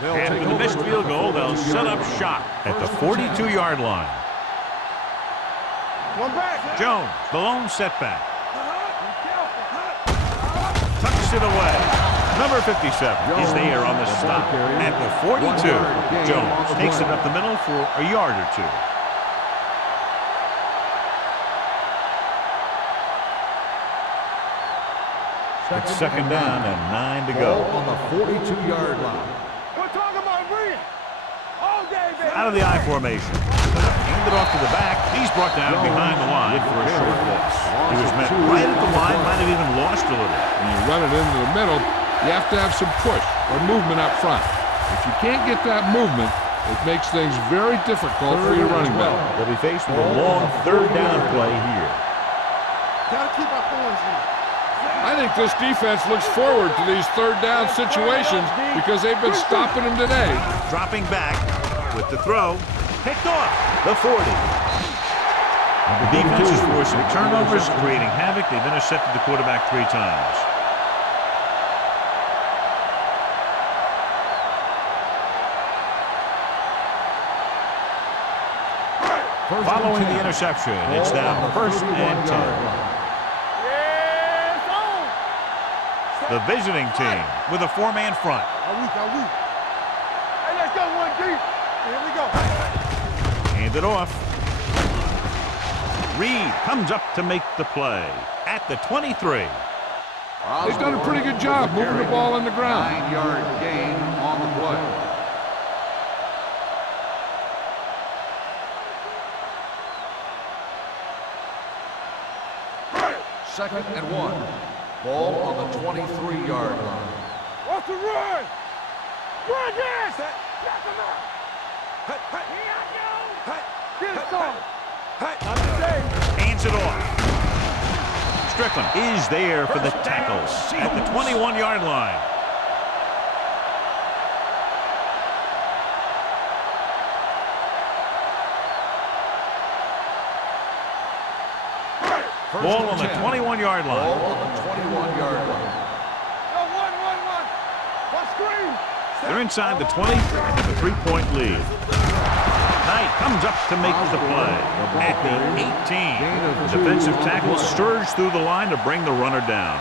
And with the missed field goal, they'll set up shop at the 42-yard line. One back! Jones, the lone setback. Tucks it away. Number 57 is there on the stop at the 42. Jones takes it up the middle for a yard or two. It's second down and 9 to go. On the 42-yard line. We're talking about Rhea! All day, baby! Out of the I formation. Handed off to the back. He's brought down behind the line for a short loss. He was met right at the line, might have even lost a little. When you run it into the middle, you have to have some push or movement up front. If you can't get that movement, it makes things very difficult for your running back. They'll be faced with a long third down play here. Gotta keep our points here. I think this defense looks forward to these third down situations because they've been stopping them today. Dropping back with the throw. Picked off the 40. The defense is forcing turnovers, creating havoc. They've intercepted the quarterback 3 times. Following the interception, it's now first and 10. The visiting team with a 4-man front. Are we? Hey, let's go, 1 deep. Here we go. Hand it off. Reed comes up to make the play at the 23. They've done a pretty good job moving the ball in the ground. 9-yard gain on the play. Second and 1. Ball on the 23-yard line. What's the run? Run this! Knock him out! Here I go! Get it going! Not today! Hands it off. Strickland is there for the tackle at the 21-yard line. Ball on the 21-yard line. Ball on the 21-yard line. Go, 1. One screen! They're inside the 20 and have a 3-point lead. Knight comes up to make the play at the 18. The defensive tackle surged through the line to bring the runner down.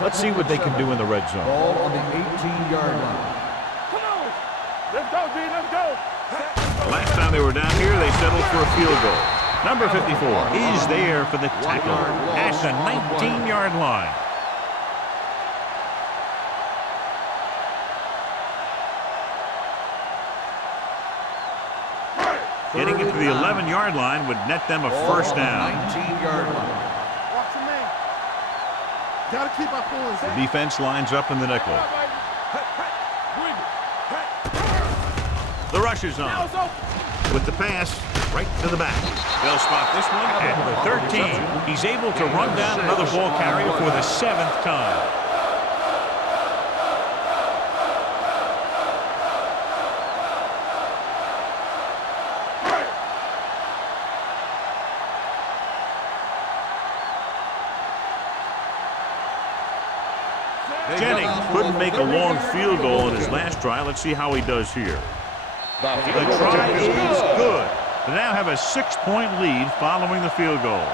Let's see what they can do in the red zone. Ball on the 18-yard line. Let's go, D. Let's go. The last time they were down here, they settled for a field goal. Number 54 is there for the tackle at the 19-yard line. Getting it to the 11-yard line would net them a first down. 19-yard line. Watch your man. Gotta keep our points. The defense lines up in the nickel. The rush is on. With the pass, right to the back. They'll spot this one at the 13. He's able to run down another ball carrier for the 7th time. Jennings couldn't make a long field goal in his last try. Let's see how he does here. The try is good. They now have a 6-point lead following the field goal.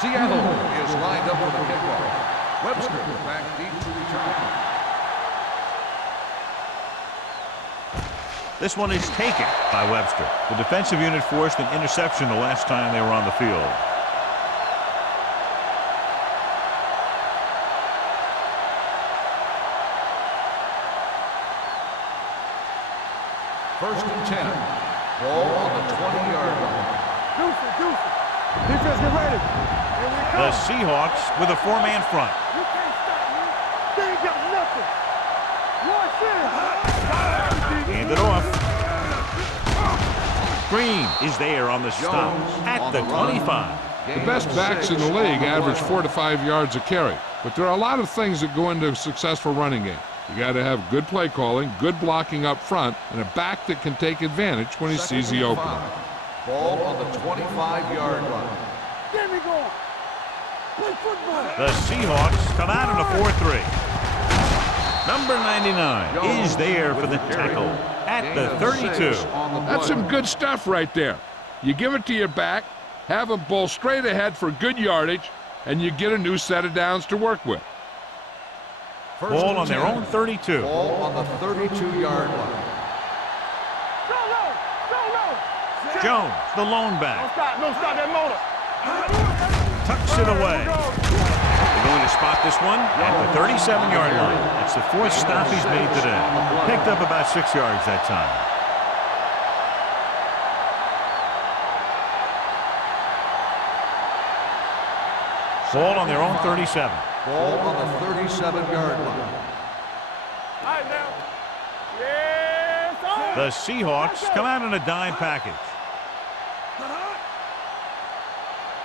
Seattle is lined up for the kickoff. Webster back deep to return. This one is taken by Webster. The defensive unit forced an interception the last time they were on the field. First and 10. Ball on the 20-yard line. Deuce. Defense, get ready. Here we go. The Seahawks with a 4-man front. You can't stop me. They ain't got nothing. Watch it. Hand it off. Green is there on the stop at the 25. The best backs in the league average 4 to 5 yards a carry, but there are a lot of things that go into a successful running game. You got to have good play calling, good blocking up front, and a back that can take advantage when he sees the opening. Ball on the 25-yard line. Get me going. Play football. The Seahawks come out in a 4-3. Number 99 is there for the tackle at the 32. That's some good stuff right there. You give it to your back, have him bowl straight ahead for good yardage, and you get a new set of downs to work with. Ball on their own 32. Ball on the 32-yard line. Jones, the lone back. Don't stop that motor. Tucks it away. They're going to spot this one at the 37-yard line. That's the 4th stop he's made today. Picked up about 6 yards that time. Ball on their own 37. Ball on the 37-yard line. All right, now. Yes, sir. The Seahawks come out in a dime package.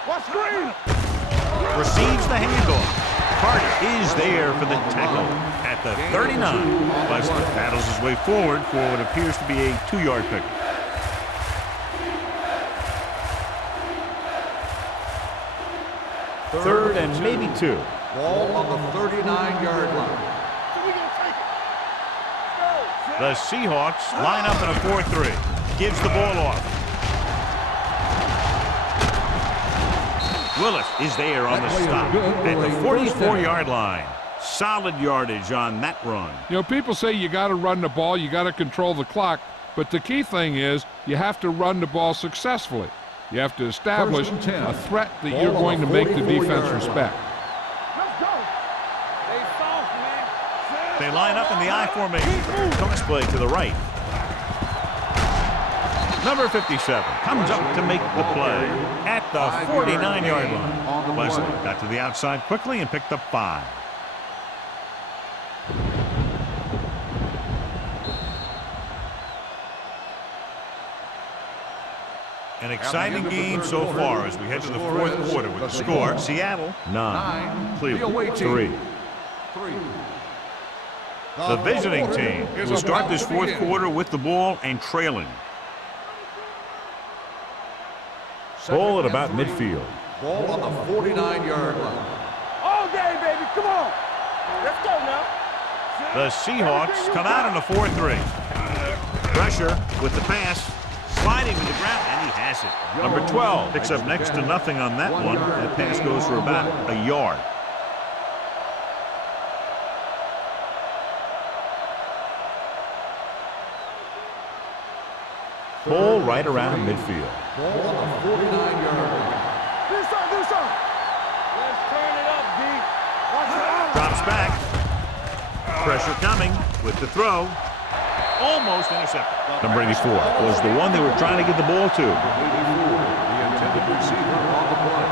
Watch screen. Receives the handoff. Carter is there for the tackle at the 39. Webster battles his way forward for what appears to be a 2-yard pick. Third and maybe 2. Ball on the 39-yard line. The Seahawks line up in a 4-3. Gives the ball off. Willis is there on the stop at the 44-yard line. Solid yardage on that run. You know, people say you got to run the ball, you got to control the clock, but the key thing is you have to run the ball successfully. You have to establish a threat that you're going to make the defense respect. Let's go. Stay soft, man. They line up in the I formation. Toss play to the right. Number 57 comes up to make the play at the 49-yard line. Wesley got to the outside quickly and picked up 5. An exciting game so far as we head to the 4th quarter with the score. Seattle 9, Cleveland 3. The visiting team will start this 4th quarter with the ball and trailing. Ball at about midfield. Ball on the 49-yard line. All day, baby. Come on. Let's go now. The Seahawks come out in a 4-3. Pressure with the pass. Sliding to the ground, and he has it. Number 12 picks up next to nothing on that one. That pass goes for about a yard. Ball right around midfield. Ball on the 49-yard line. Do something. Let's turn it up, D. Watch it out. Drops back. Pressure coming with the throw. Almost intercepted. Number 84 was the one they were trying to get the ball to. 84, the intended receiver on the play.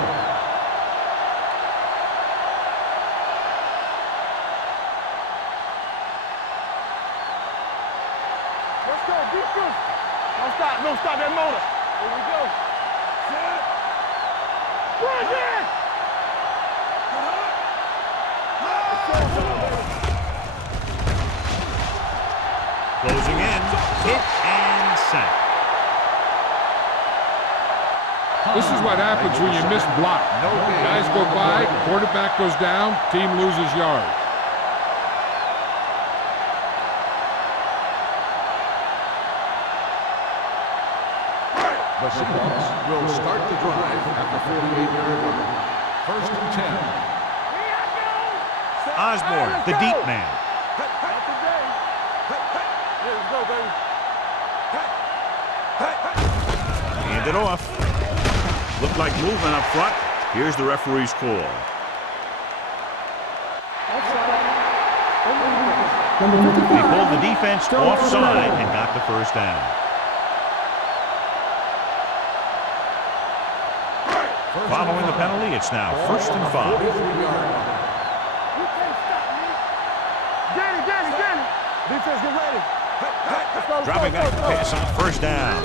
Let's go. Defense. Don't stop that motor. Here we go. Set. Bring it. Closing in. Hit and sack. This is what happens when you miss block. Guys go by, quarterback goes down, team loses yards. The Seahawks will start the drive at the 48-yard line. First and 10. Osborne, the deep man. Not today. Here we go, baby. Hand it off. Looked like movement up front. Here's the referee's call. Number He 55. pulled the defense offside and got the first down. Following the penalty, it's now first and 5. 43-yard line. You can't stop me. Danny. Defense, get ready. Let's go. Dropping back to pass on first down.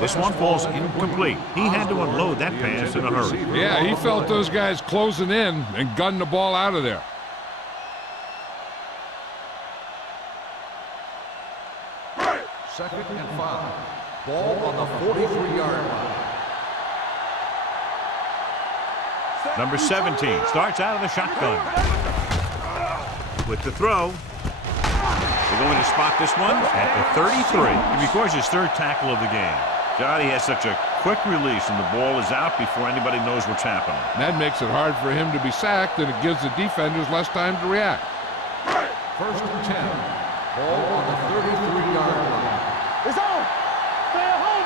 This one falls incomplete. He had to unload that pass in a hurry. Yeah, he felt those guys closing in and gunned the ball out of there. Second and 5. Ball on the 43-yard line. Number 17 starts out of the shotgun. With the throw. They're going to spot this one at the 33. He records his third tackle of the game. God, he has such a quick release, and the ball is out before anybody knows what's happening. That makes it hard for him to be sacked, and it gives the defenders less time to react. First and 10. Ball on the 33-yard line. It's on. Stay at home.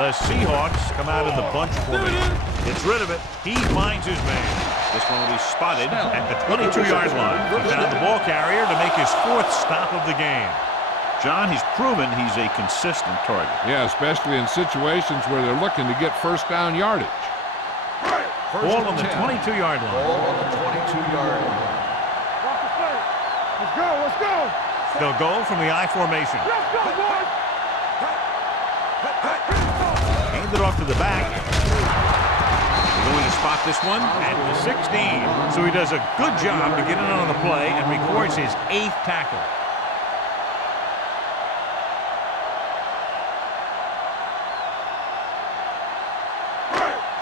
The Seahawks come out in the bunch formation. Gets rid of it. He finds his man. This one will be spotted at the 22-yard line. He found the ball carrier to make his fourth stop of the game. John, he's proven he's a consistent target. Yeah, especially in situations where they're looking to get first down yardage. Ball on the 22-yard line. Ball on the 22-yard line. Watch the play. Let's go. They'll go from the I formation. Let's go, boys. Hand it off to the back. They're going to spot this one at the 16. So he does a good job to get in on the play and records his 8th tackle.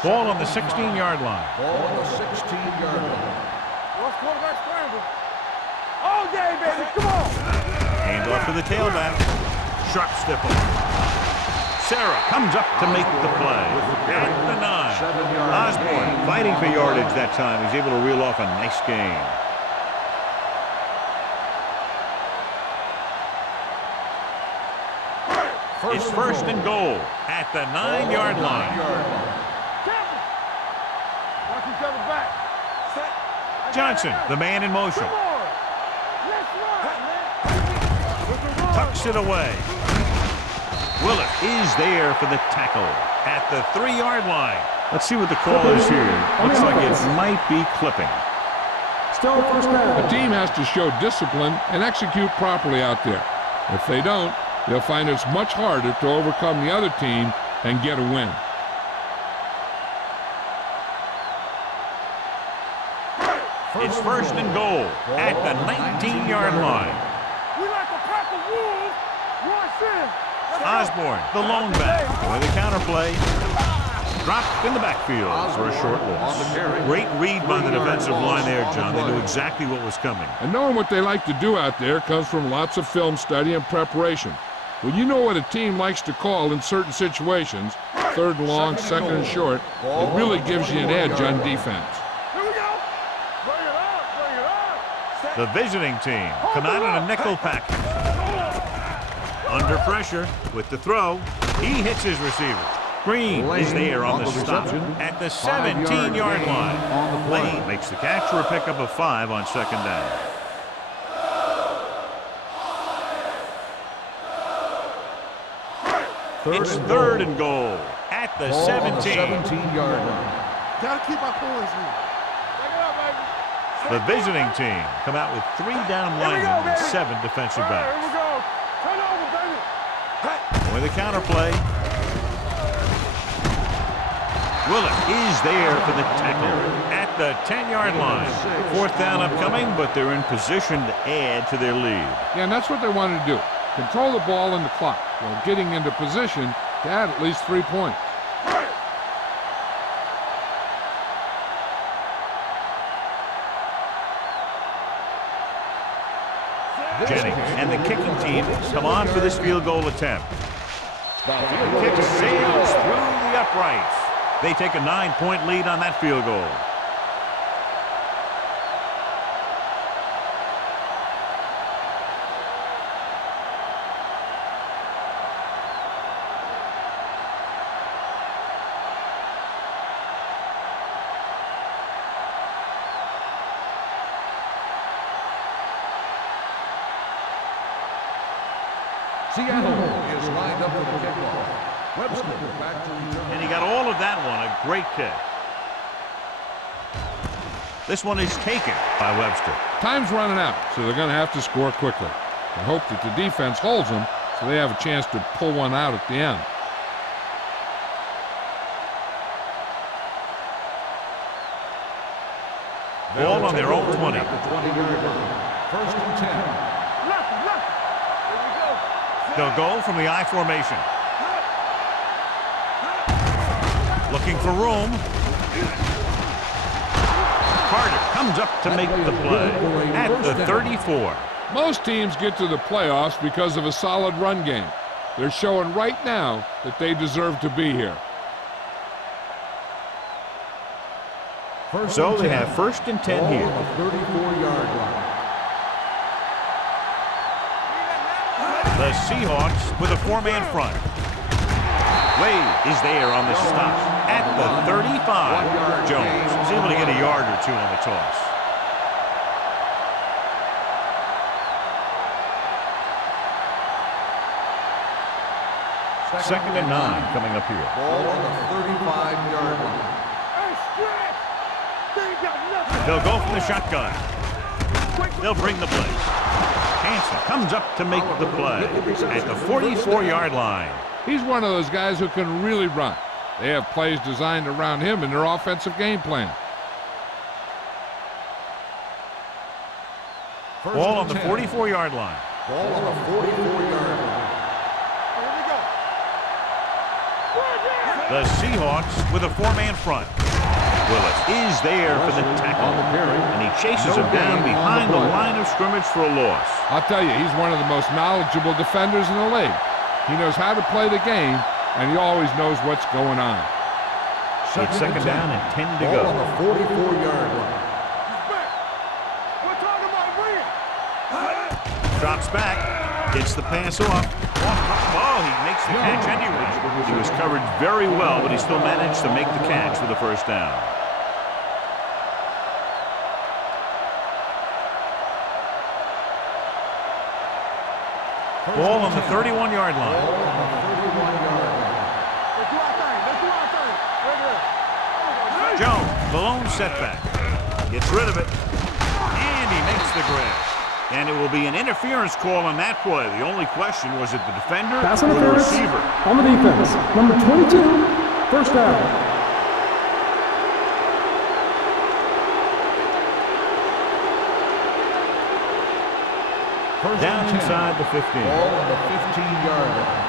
Ball on the 16-yard line. Ball on the 16-yard line. What's quarterback scramble? All day, baby. Come on. Hand off to the tailback. Sharp stiff arm. Sarah comes up to make the play. At the 9. 7-yard Osborne fighting for yardage that time. He's able to reel off a nice gain. It's first and goal at the 9-yard line. Watch each other back. Set. Johnson, the man in motion. Come on. Let's run, man. With the run. Tucks it away. Willett is there for the tackle at the 3-yard line. Let's see what the call is here. Looks like it might be clipping. Still first A down. team has to show discipline and execute properly out there. If they don't, they'll find it's much harder to overcome the other team and get a win. It's first and goal at the 19-yard line. We like a pack of wolves. Watch this. Osborne, the long back, with the counterplay. Dropped in the backfield for a short loss. Great read by the defensive line there, John. They knew exactly what was coming. And knowing what they like to do out there comes from lots of film study and preparation. When you know what a team likes to call in certain situations, third and long, second and short, it really gives you an edge on defense. Here we go. Bring it up. Bring it up. The visiting team come out in a nickel package. Under pressure with the throw. He hits his receiver. Green is there on the stop at the 17-yard line. Lane makes the catch for a pickup of 5 on second down. It's third and goal at the 17-yard line. Gotta keep our points in. Bring it up, baby. The visiting team come out with 3 down linemen and 7 defensive backs. Here we go. Turn over, baby. With a counterplay. Willett is there for the tackle at the 10-yard line. 4th down upcoming, but they're in position to add to their lead. Yeah, and that's what they wanted to do. Control the ball and the clock while getting into position to add at least 3 points. Jennings and the kicking team come on for this field goal attempt. The kick sails through the uprights. They take a 9-point lead on that field goal. Seattle is lined up for the kickoff. Webster back to return. And he got all of that one. A great kick. This one is taken by Webster. Time's running out, so they're going to have to score quickly. I hope that the defense holds them so they have a chance to pull one out at the end. Ball on their own 20. At the 20-yard line. 1st and 10. They'll go from the I formation. Looking for room. Carter comes up to make the play at the 34. Most teams get to the playoffs because of a solid run game. They're showing right now that they deserve to be here. So they have 1st and 10 here. 34-yard line. The Seahawks with a 4-man front. Wade is there on the stop at the 35. Jones is able to get a yard or 2 on the toss. Second and 9 coming up here. Ball on the 35-yard line. They'll go from the shotgun. They'll bring the blitz. Hansen comes up to make the play at the 44-yard line. He's one of those guys who can really run. They have plays designed around him in their offensive game plan. Ball on the 44-yard line. Ball on the 44-yard line. The Seahawks with a 4-man front. Willis is there for the tackle, and he chases him down behind the line of scrimmage for a loss. I'll tell you, he's one of the most knowledgeable defenders in the league. He knows how to play the game, and he always knows what's going on. It's second down and 10 to go. Ball on the 44-yard line. Drops back, gets the pass off. Oh, he makes the catch anyway. He was covered very well, but he still managed to make the catch for the 1st down. Ball on the 31-yard line. Jones, the lone setback. Gets rid of it, and he makes the grab. And it will be an interference call on that play. The only question was it the defender Pass or the interference receiver? on the defense. Number 22, 1st down. Down inside the 15. Ball on the 15-yard line.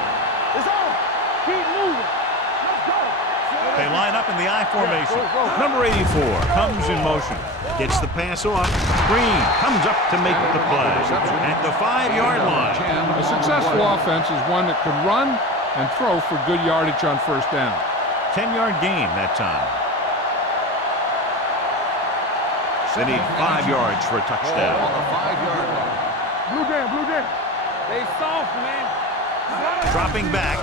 It's on. Keep moving. Let's go. They line up in the I formation. Number 84 comes in motion. Gets the pass off. Green comes up to make the play. At the 5-yard line. A successful offense is one that can run and throw for good yardage on first down. 10-yard gain that time. They need 5 yards for a touchdown. On the 5-yard line. Blue down. They soft, man. Dropping back.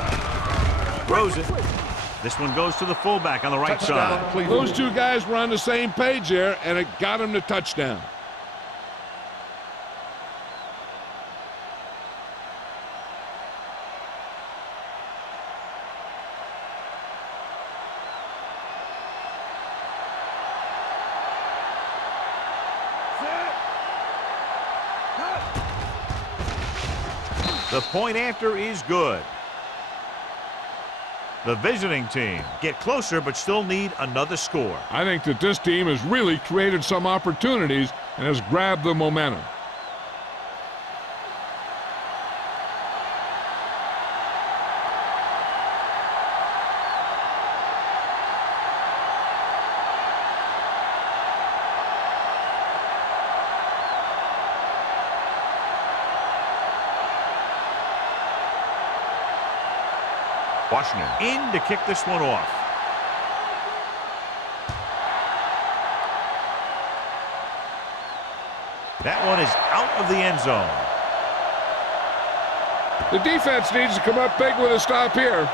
Throws it. This one goes to the fullback on the right Touchdown, side. Cleveland. Those two guys were on the same page there, and it got them to touchdown. The point after is good. The visiting team get closer but still need another score. I think that this team has really created some opportunities and has grabbed the momentum. Washington in to kick this one off. That one is out of the end zone. The defense needs to come up big with a stop here.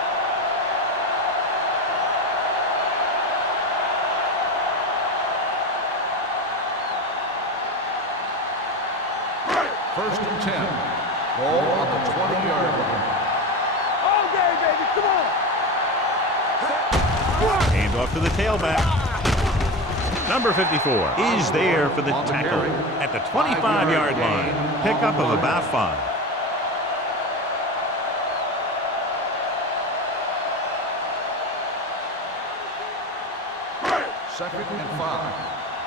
First and 10. Ball on the 20-yard line. Hand off to the tailback. Number 54 is there for the tackle at the 25-yard line. Pickup of about 5. Second and 5.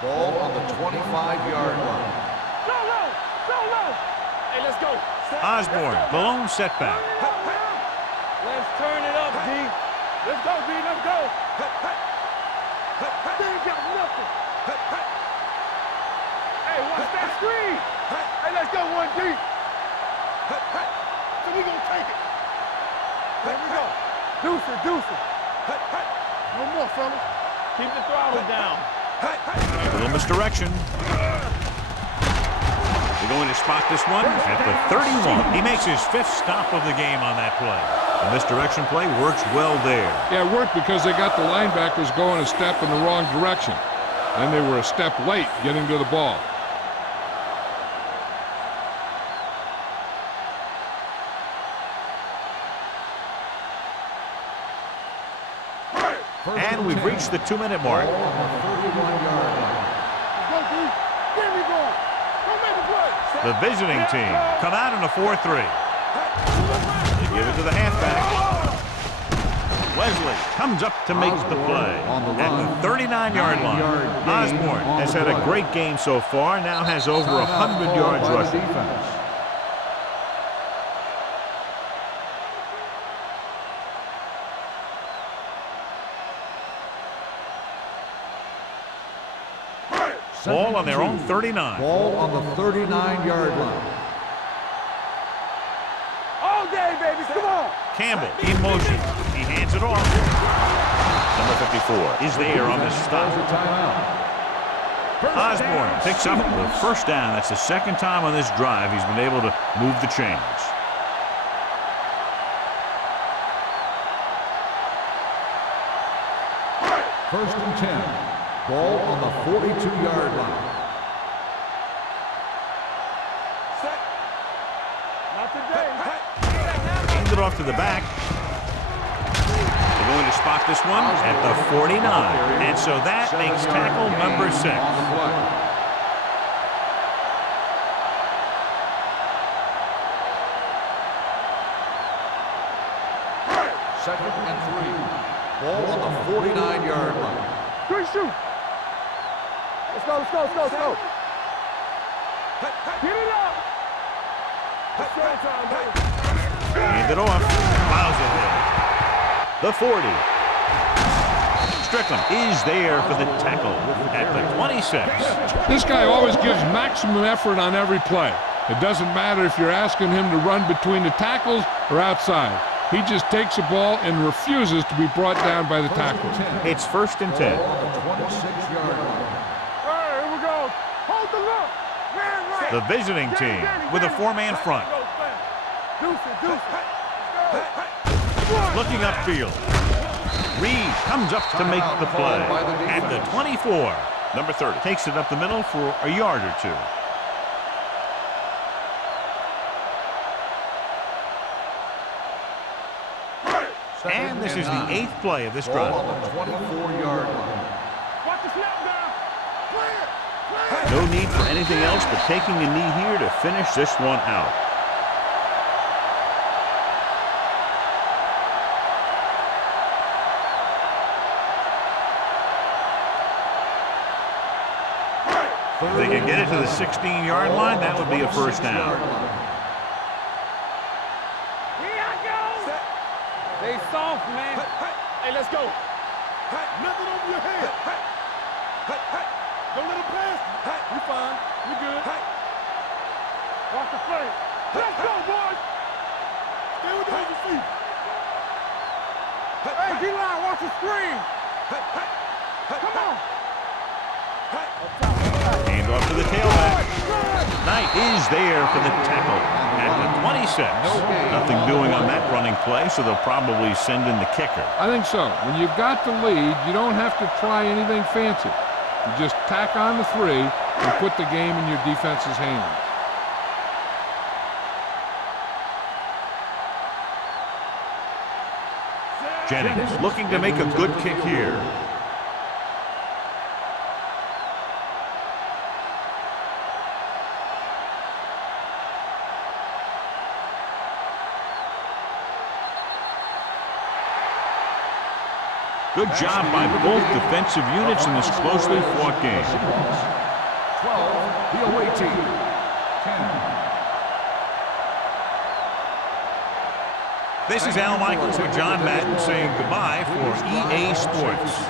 Ball on the 25-yard line. Go low. Hey, let's go. Osborne, the lone setback. Let's turn it up, D. Let's go, D. Let's go. They ain't got nothing. Hey, watch that screen. Hey, let's go, 1D. So we gonna take it. There we go. Deuce it. No more, fellas. Keep the throttle down. A little misdirection. They're going to spot this one at the 31. He makes his 5th stop of the game on that play. The misdirection play works well there. Yeah, it worked because they got the linebackers going a step in the wrong direction. And they were a step late getting to the ball. And we've reached the 2-minute mark. Ball on the 31-yard line. Go, D. Get me going. Go make the play. The visiting team come out in a 4-3. They give it to the halfback. Wesley comes up to make the play at the 39-yard line. Osborne has had a great game so far, now has over 100 yards rushing. Ball on their own 39. Ball on the 39-yard line. All day, baby. Come on. Campbell in motion. He hands it off. Number 54 is there on the stop. Osborne picks up the first down. That's the 2nd time on this drive he's been able to move the chains. First and 10. Ball on the 42-yard line. Not today. Hand it off to the back. They're going to spot this one at the 49. And so that makes tackle number 6. On the play. Second and 3. Ball on the 49-yard line. Good shoot. Let's go. Get it up. It's showtime, baby. Hand it off. Plows it in. The 40. Strickland is there for the tackle at the 26. This guy always gives maximum effort on every play. It doesn't matter if you're asking him to run between the tackles or outside. He just takes the ball and refuses to be brought down by the tackles. It's 1st and 10. Ball on the 26-yard line. Hey, here we go. Hold the look. Man, right. The visiting team with a 4-man front. Deuce it. Looking upfield. Reed comes up to make the play at the 24. Number 30 takes it up the middle for a yard or two. And this is the 8th play of this Ball drive. on the 24-yard line. Watch the snap down. Play it. No need for anything else but taking a knee here to finish this one out. If they can get it to the 16-yard line, that would be a first down. Stay soft, man. Hey, let's go. Nothing over your head. Don't let him pass. We fine. We good. Watch the play. Let's go, boys. Stay with those feet. Hey, D-line, watch the screen. Come on. Hand off to the tailback. Knight is there for the tackle at the 26. Nothing doing on that running play, so they'll probably send in the kicker. I think so. When you've got the lead, you don't have to try anything fancy. You just tack on the 3 and put the game in your defense's hands. Jennings looking to make a good kick here. Good job by both defensive units in this closely fought game. 12, the away team. 10. This is Al Michaels with John Madden saying goodbye for EA Sports.